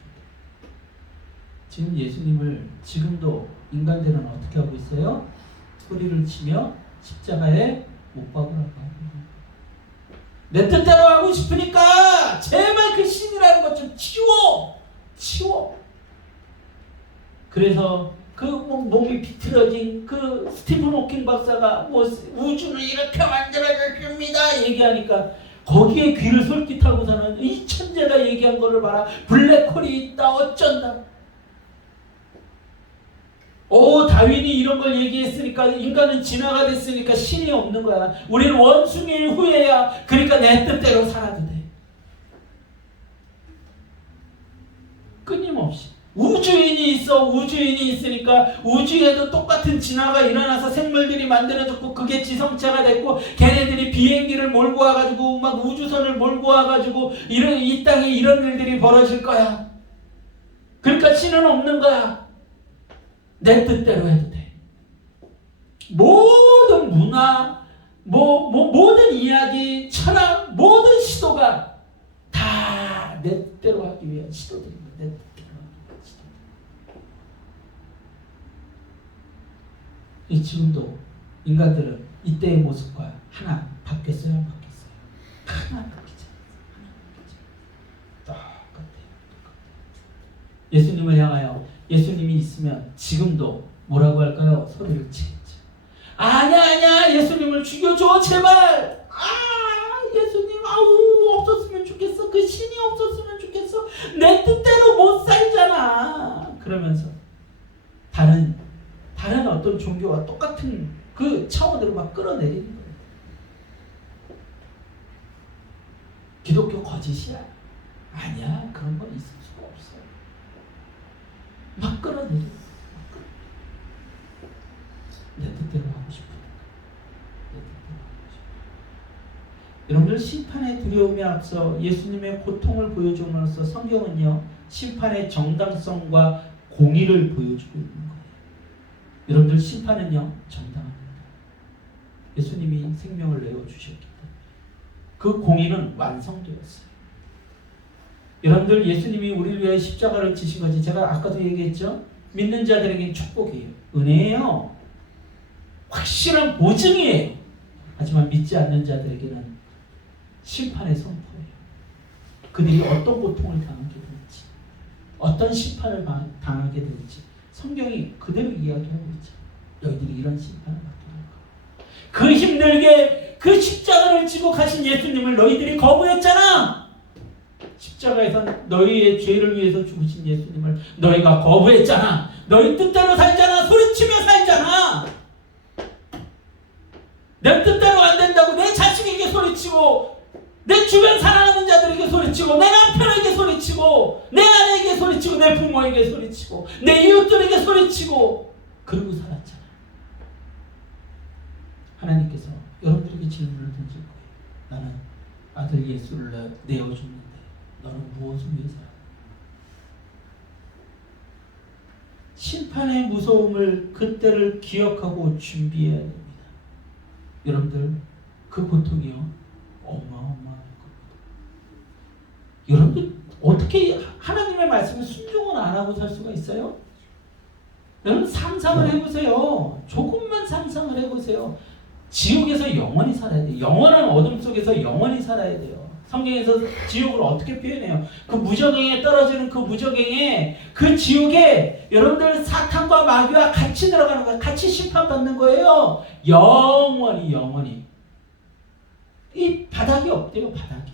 지금 예수님을 지금도 인간들은 어떻게 하고 있어요? 소리를 치며 십자가에 못 박으라고 하고. 내 뜻대로 하고 싶으니까 제발 그 신이라는 것 좀 치워. 그래서 그 몸이 비틀어진 그 스티븐 호킹 박사가 우주는 이렇게 만들어졌습니다 얘기하니까 거기에 귀를 솔깃하고서는 이 천재가 얘기한 거를 봐라. 블랙홀이 있다 어쩐다. 다윈이 이런 걸 얘기했으니까 인간은 진화가 됐으니까 신이 없는 거야. 우리는 원숭이의 후예야. 그러니까 내 뜻대로 살아도 돼. 끊임없이. 우주인이 있으니까 우주에도 똑같은 진화가 일어나서 생물들이 만들어졌고 그게 지성체가 됐고 걔네들이 비행기를 몰고 와가지고 막 우주선을 몰고 와가지고 이 땅에 이런 일들이 벌어질 거야. 그러니까 신은 없는 거야. 내 뜻대로 해도 돼. 모든 문화, 모든 이야기, 철학, 모든 시도가 다 내 뜻대로 하기 위한 시도들입니다. 내 뜻대로 하기 위한 시도. 지금도 인간들은 이때의 모습과 하나 바뀌었어요? 안 바뀌었어요? 하나 바뀌지 않았어요. 똑같아요. 예수님을 향하여 예수님이 있으면 지금도 뭐라고 할까요? 소리를 치겠죠. 아니야 예수님을 죽여줘 제발. 예수님 없었으면 좋겠어. 그 신이 없었으면 좋겠어. 내 뜻대로 못 살잖아. 그러면서 다른 어떤 종교와 똑같은 그 차원으로 막 끌어내리는 거예요. 기독교 거짓이야. 아니야 그런 건 있을 수가 없어. 막 끌어내려. 내 뜻대로 하고 싶어. 여러분들 심판의 두려움에 앞서 예수님의 고통을 보여줌으로써 성경은요 심판의 정당성과 공의를 보여주고 있는 거예요. 여러분들 심판은요 정당합니다. 예수님이 생명을 내어주셨기 때문에 그 공의는 완성되었어요. 여러분들 예수님이 우리를 위해 십자가를 지신 것이 제가 아까도 얘기했죠. 믿는 자들에게는 축복이에요. 은혜예요. 확실한 보증이에요. 하지만 믿지 않는 자들에게는 심판의 선포예요. 그들이 어떤 고통을 당하게 될지 어떤 심판을 당하게 될지 성경이 그대로 이야기하고 있죠. 너희들이 이런 심판을 받게 할 거야. 그 힘들게 그 십자가를 지고 가신 예수님을 너희들이 거부했잖아. 십자가에서 너희의 죄를 위해서 죽으신 예수님을 너희가 거부했잖아. 너희 뜻대로 살잖아. 소리치며 살잖아. 내 뜻대로 안 된다고 내 자식에게 소리치고 내 주변 사랑하는 자들에게 소리치고 내 남편에게 소리치고 내 아내에게 소리치고 내 부모에게 소리치고 내 이웃들에게 소리치고 그러고 살았잖아. 하나님께서 여러분들에게 질문을 던질 거예요. 나는 아들 예수를 내어줬는데 너는 무엇을 위해 살아? 심판의 무서움을 그때를 기억하고 준비해야 됩니다. 여러분들 그 고통이요 어마어마해요. 여러분들 어떻게 하나님의 말씀에 순종을 안 하고 살 수가 있어요? 여러분 상상을 해보세요. 조금만 상상을 해보세요. 지옥에서 영원히 살아야 돼요. 영원한 어둠 속에서 영원히 살아야 돼요. 성경에서 지옥을 어떻게 표현해요? 그 무저갱에 떨어지는 그 무저갱에 그 지옥에 여러분들 사탄과 마귀와 같이 들어가는 거예요. 같이 심판받는 거예요. 영원히 영원히. 이 바닥이 없대요. 바닥이.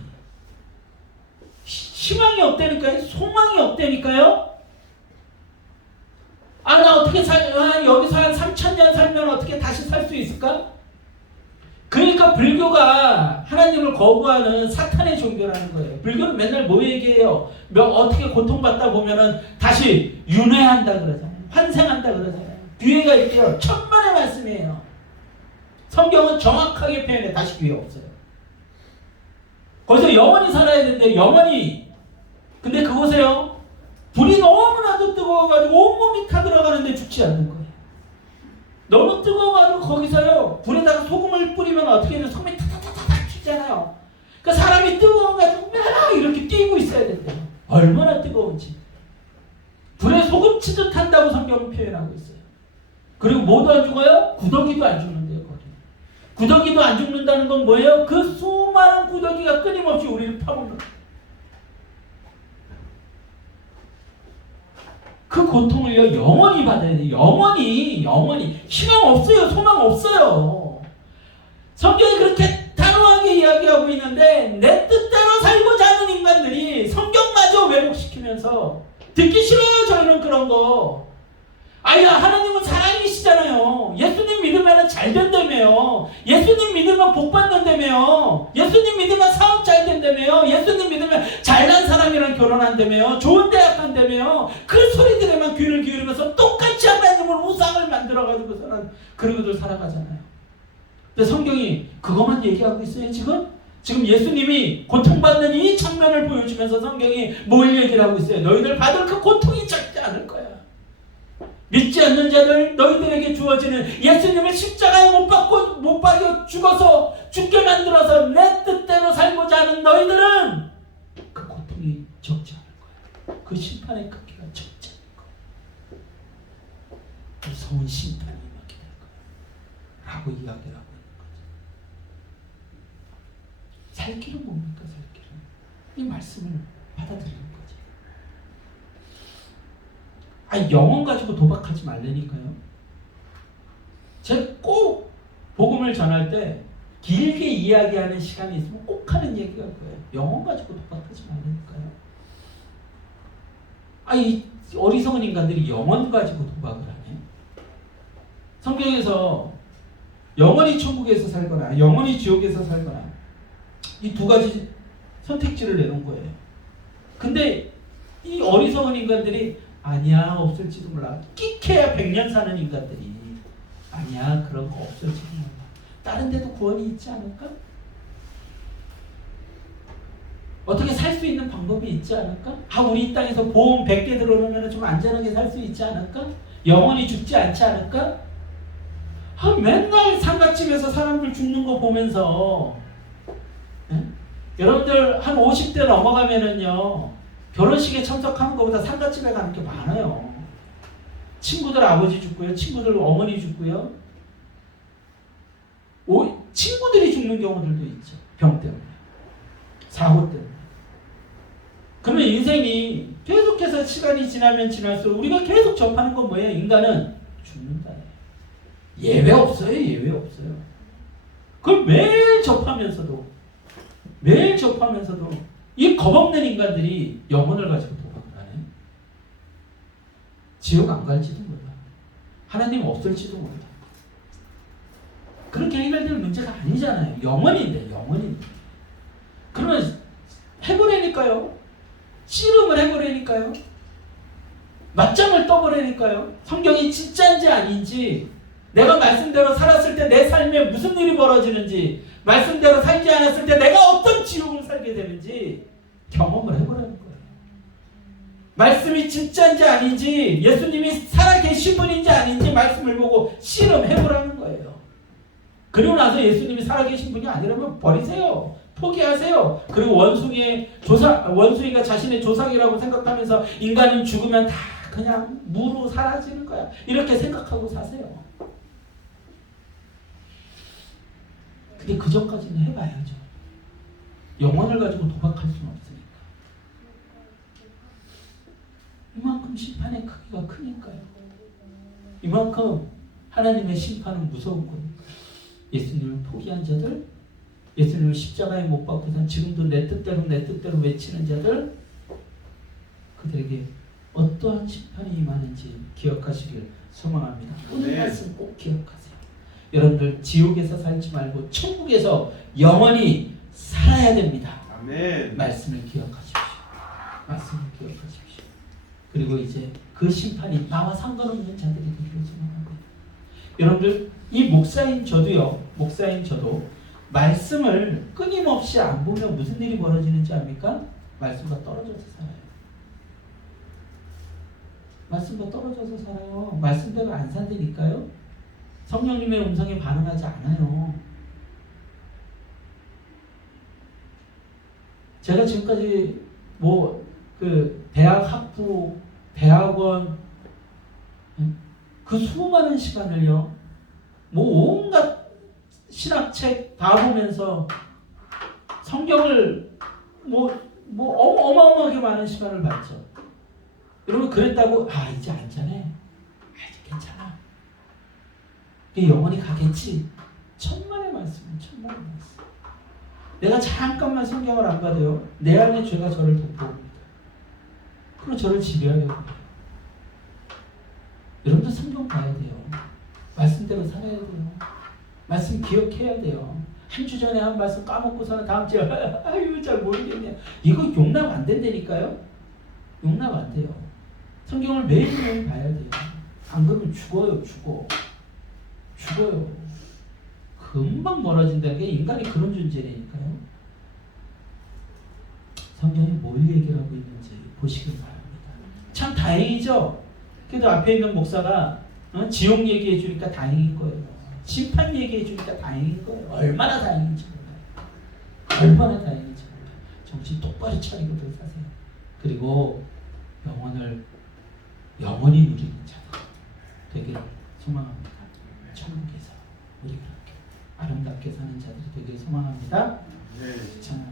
희망이 없다니까요. 소망이 없다니까요. 아, 나 어떻게 여기서 한 3,000년 살면 어떻게 다시 살 수 있을까? 그러니까 불교가 하나님을 거부하는 사탄의 종교라는 거예요. 불교는 맨날 뭐 얘기해요? 어떻게 고통받다 보면은 다시 윤회한다 그러잖아요. 환생한다 그러잖아요. 뒤에가 있대요. 천만의 말씀이에요. 성경은 정확하게 표현해. 다시 기회 없어요. 거기서 영원히 살아야 되는데 영원히. 근데 그곳에요. 불이 너무나도 뜨거워가지고 온몸이 타들어가는데 죽지 않는 거예요. 너무 뜨거워가지고 거기서요. 불에다가 소금을 뿌리면 어떻게 해요? 소금이 타타타타 튀잖아요. 그러니까 사람이 뜨거워가지고 막 이렇게 뛰고 있어야 된대요. 얼마나 뜨거운지. 불에 소금 치듯 한다고 성경은 표현하고 있어요. 그리고 뭐도 안 죽어요? 구더기도 안 죽는데요. 거기. 구더기도 안 죽는다는 건 뭐예요? 그 수많은 구더기가 끊임없이 우리를 파먹는 거예요. 그 고통을요 영원히 받아야 돼요. 영원히 희망 없어요. 소망 없어요. 성경이 그렇게 단호하게 이야기하고 있는데 내 뜻대로 살고자 하는 인간들이 성경마저 왜곡시키면서 듣기 싫어요. 저희는 그런 거. 아야 하나님은 사랑이시잖아요. 예수님 믿으면 잘 된다며요. 예수님 믿으면 복 받는다며요. 예수님 믿으면 사업 잘 된다며요. 예수님 믿으면 잘난 사람이랑 결혼한다며요. 좋은 대학 간다며요. 그 소리들에만 귀를 기울이면서 똑같이 하나님을 우상을 만들어가지고서는 그러고들 살아가잖아요. 근데 성경이 그것만 얘기하고 있어요. 지금 예수님이 고통받는 이 장면을 보여주면서 성경이 뭘 얘기를 하고 있어요? 너희들 받을 그 고통이 작지 않을 거야. 믿지 않는 자들 너희들에게 주어지는 예수님을 십자가에 못 박혀 죽어서 죽게 만들어서 내 뜻대로 살고자 하는 너희들은 그 고통이 적지 않을 거야. 그 심판의 크기가 적지 않을 거야. 무서운 심판이 임하게 될 거야. 라고 이야기를 하고 있는 거죠. 살 길은 뭡니까? 살 길은 이 말씀을 받아들이는 거죠. 영혼 가지고 도박하지 말라니까요. 제가 꼭 복음을 전할 때 길게 이야기하는 시간이 있으면 꼭 하는 얘기가 그거예요. 영혼 가지고 도박하지 말라니까요. 이 어리석은 인간들이 영혼 가지고 도박을 하네. 성경에서 영원히 천국에서 살거나 영원히 지옥에서 살거나 이 두 가지 선택지를 내놓은 거예요. 근데 이 어리석은 인간들이 아니야 없을지도 몰라. 끽해야 100년 사는 인간들이 아니야 그런 거 없을지도 몰라. 다른 데도 구원이 있지 않을까? 어떻게 살 수 있는 방법이 있지 않을까? 우리 이 땅에서 보험 100개 들어오면 좀 안전하게 살 수 있지 않을까? 영원히 죽지 않지 않을까? 맨날 상갓집에서 사람들 죽는 거 보면서 여러분들 한 50대 넘어가면은요 결혼식에 참석하는 것보다 상갓집에 가는 게 많아요. 친구들 아버지 죽고요. 친구들 어머니 죽고요. 친구들이 죽는 경우들도 있죠. 병 때문에. 사고 때문에. 그러면 인생이 계속해서 시간이 지나면 지날수록 우리가 계속 접하는 건 뭐예요? 인간은 죽는다. 예외 없어요. 예외 없어요. 그걸 매일 접하면서도 이 겁없는 인간들이 영혼을 가지고 도박을 하네. 지옥 안 갈지도 몰라. 하나님 없을지도 몰라. 그렇게 해결될 문제가 아니잖아요. 영혼인데. 그러면 해보라니까요. 씨름을 해보라니까요. 맞짱을 떠보라니까요. 성경이 진짜인지 아닌지, 내가 말씀대로 살았을 때 내 삶에 무슨 일이 벌어지는지, 말씀대로 살지 않았을 때 내가 어떤 지옥을 살게 되는지 경험을 해보라는 거예요. 말씀이 진짜인지 아닌지, 예수님이 살아계신 분인지 아닌지 말씀을 보고 실험해보라는 거예요. 그리고 나서 예수님이 살아계신 분이 아니라면 버리세요. 포기하세요. 그리고 원숭이가 자신의 조상이라고 생각하면서 인간은 죽으면 다 그냥 무로 사라지는 거야. 이렇게 생각하고 사세요. 근데 그 전까지는 해봐야죠. 영혼을 가지고 도박할 수는 없으니까. 이만큼 심판의 크기가 크니까요. 이만큼 하나님의 심판은 무서운 거니까. 예수님을 포기한 자들, 예수님을 십자가에 못 박고서 지금도 내 뜻대로 외치는 자들, 그들에게 어떠한 심판이 임하는지 기억하시길 소망합니다. 오늘 네. 말씀 꼭 기억하세요. 여러분들 지옥에서 살지 말고 천국에서 영원히 살아야 됩니다. 아멘. 말씀을 기억하십시오. 말씀을 기억하십시오. 그리고 이제 그 심판이 나와 상관없는 자들이 되기를 소망합니다. 여러분들 이 목사인 저도 말씀을 끊임없이 안 보면 무슨 일이 벌어지는지 압니까? 말씀과 떨어져서 살아요. 말씀과 떨어져서 살아요. 말씀대로 안 산다니까요. 성령님의 음성에 반응하지 않아요. 제가 지금까지 대학 학부, 대학원 그 수많은 시간을요, 온갖 신학책 다 보면서 성경을 어마어마하게 많은 시간을 봤죠. 여러분 그랬다고 이제 안전해, 이제 괜찮아, 이게 영원히 가겠지. 천만의 말씀은 천만의 말씀. 내가 잠깐만 성경을 안 봐도요, 내 안에 죄가 저를 덮어옵니다. 그리고 저를 지배하려고 해요. 여러분도 성경 봐야 돼요. 말씀대로 살아야 돼요. 말씀 기억해야 돼요. 한 주 전에 한 말씀 까먹고서는 다음 주에 아유 잘 모르겠네. 이거 용납 안 된다니까요. 용납 안 돼요. 성경을 매일매일 봐야 돼요. 안 그러면 죽어요. 죽어요. 금방 멀어진다는 게 인간이 그런 존재라니까요. 성경이 뭘 얘기를 하고 있는지 보시길 바랍니다. 참 다행이죠. 그래도 앞에 있는 목사가 지옥 얘기해 주니까 다행인 거예요. 심판 얘기해 주니까 다행인 거예요. 얼마나 다행인지 몰라요. 얼마나 다행인지 몰라요. 정신 똑바로 차리고들 사세요. 그리고 영원히 누리는 자들 되기를 소망합니다. 천국에서 우리 그렇게 아름답게 사는 자들이 되기를 소망합니다. 네. 참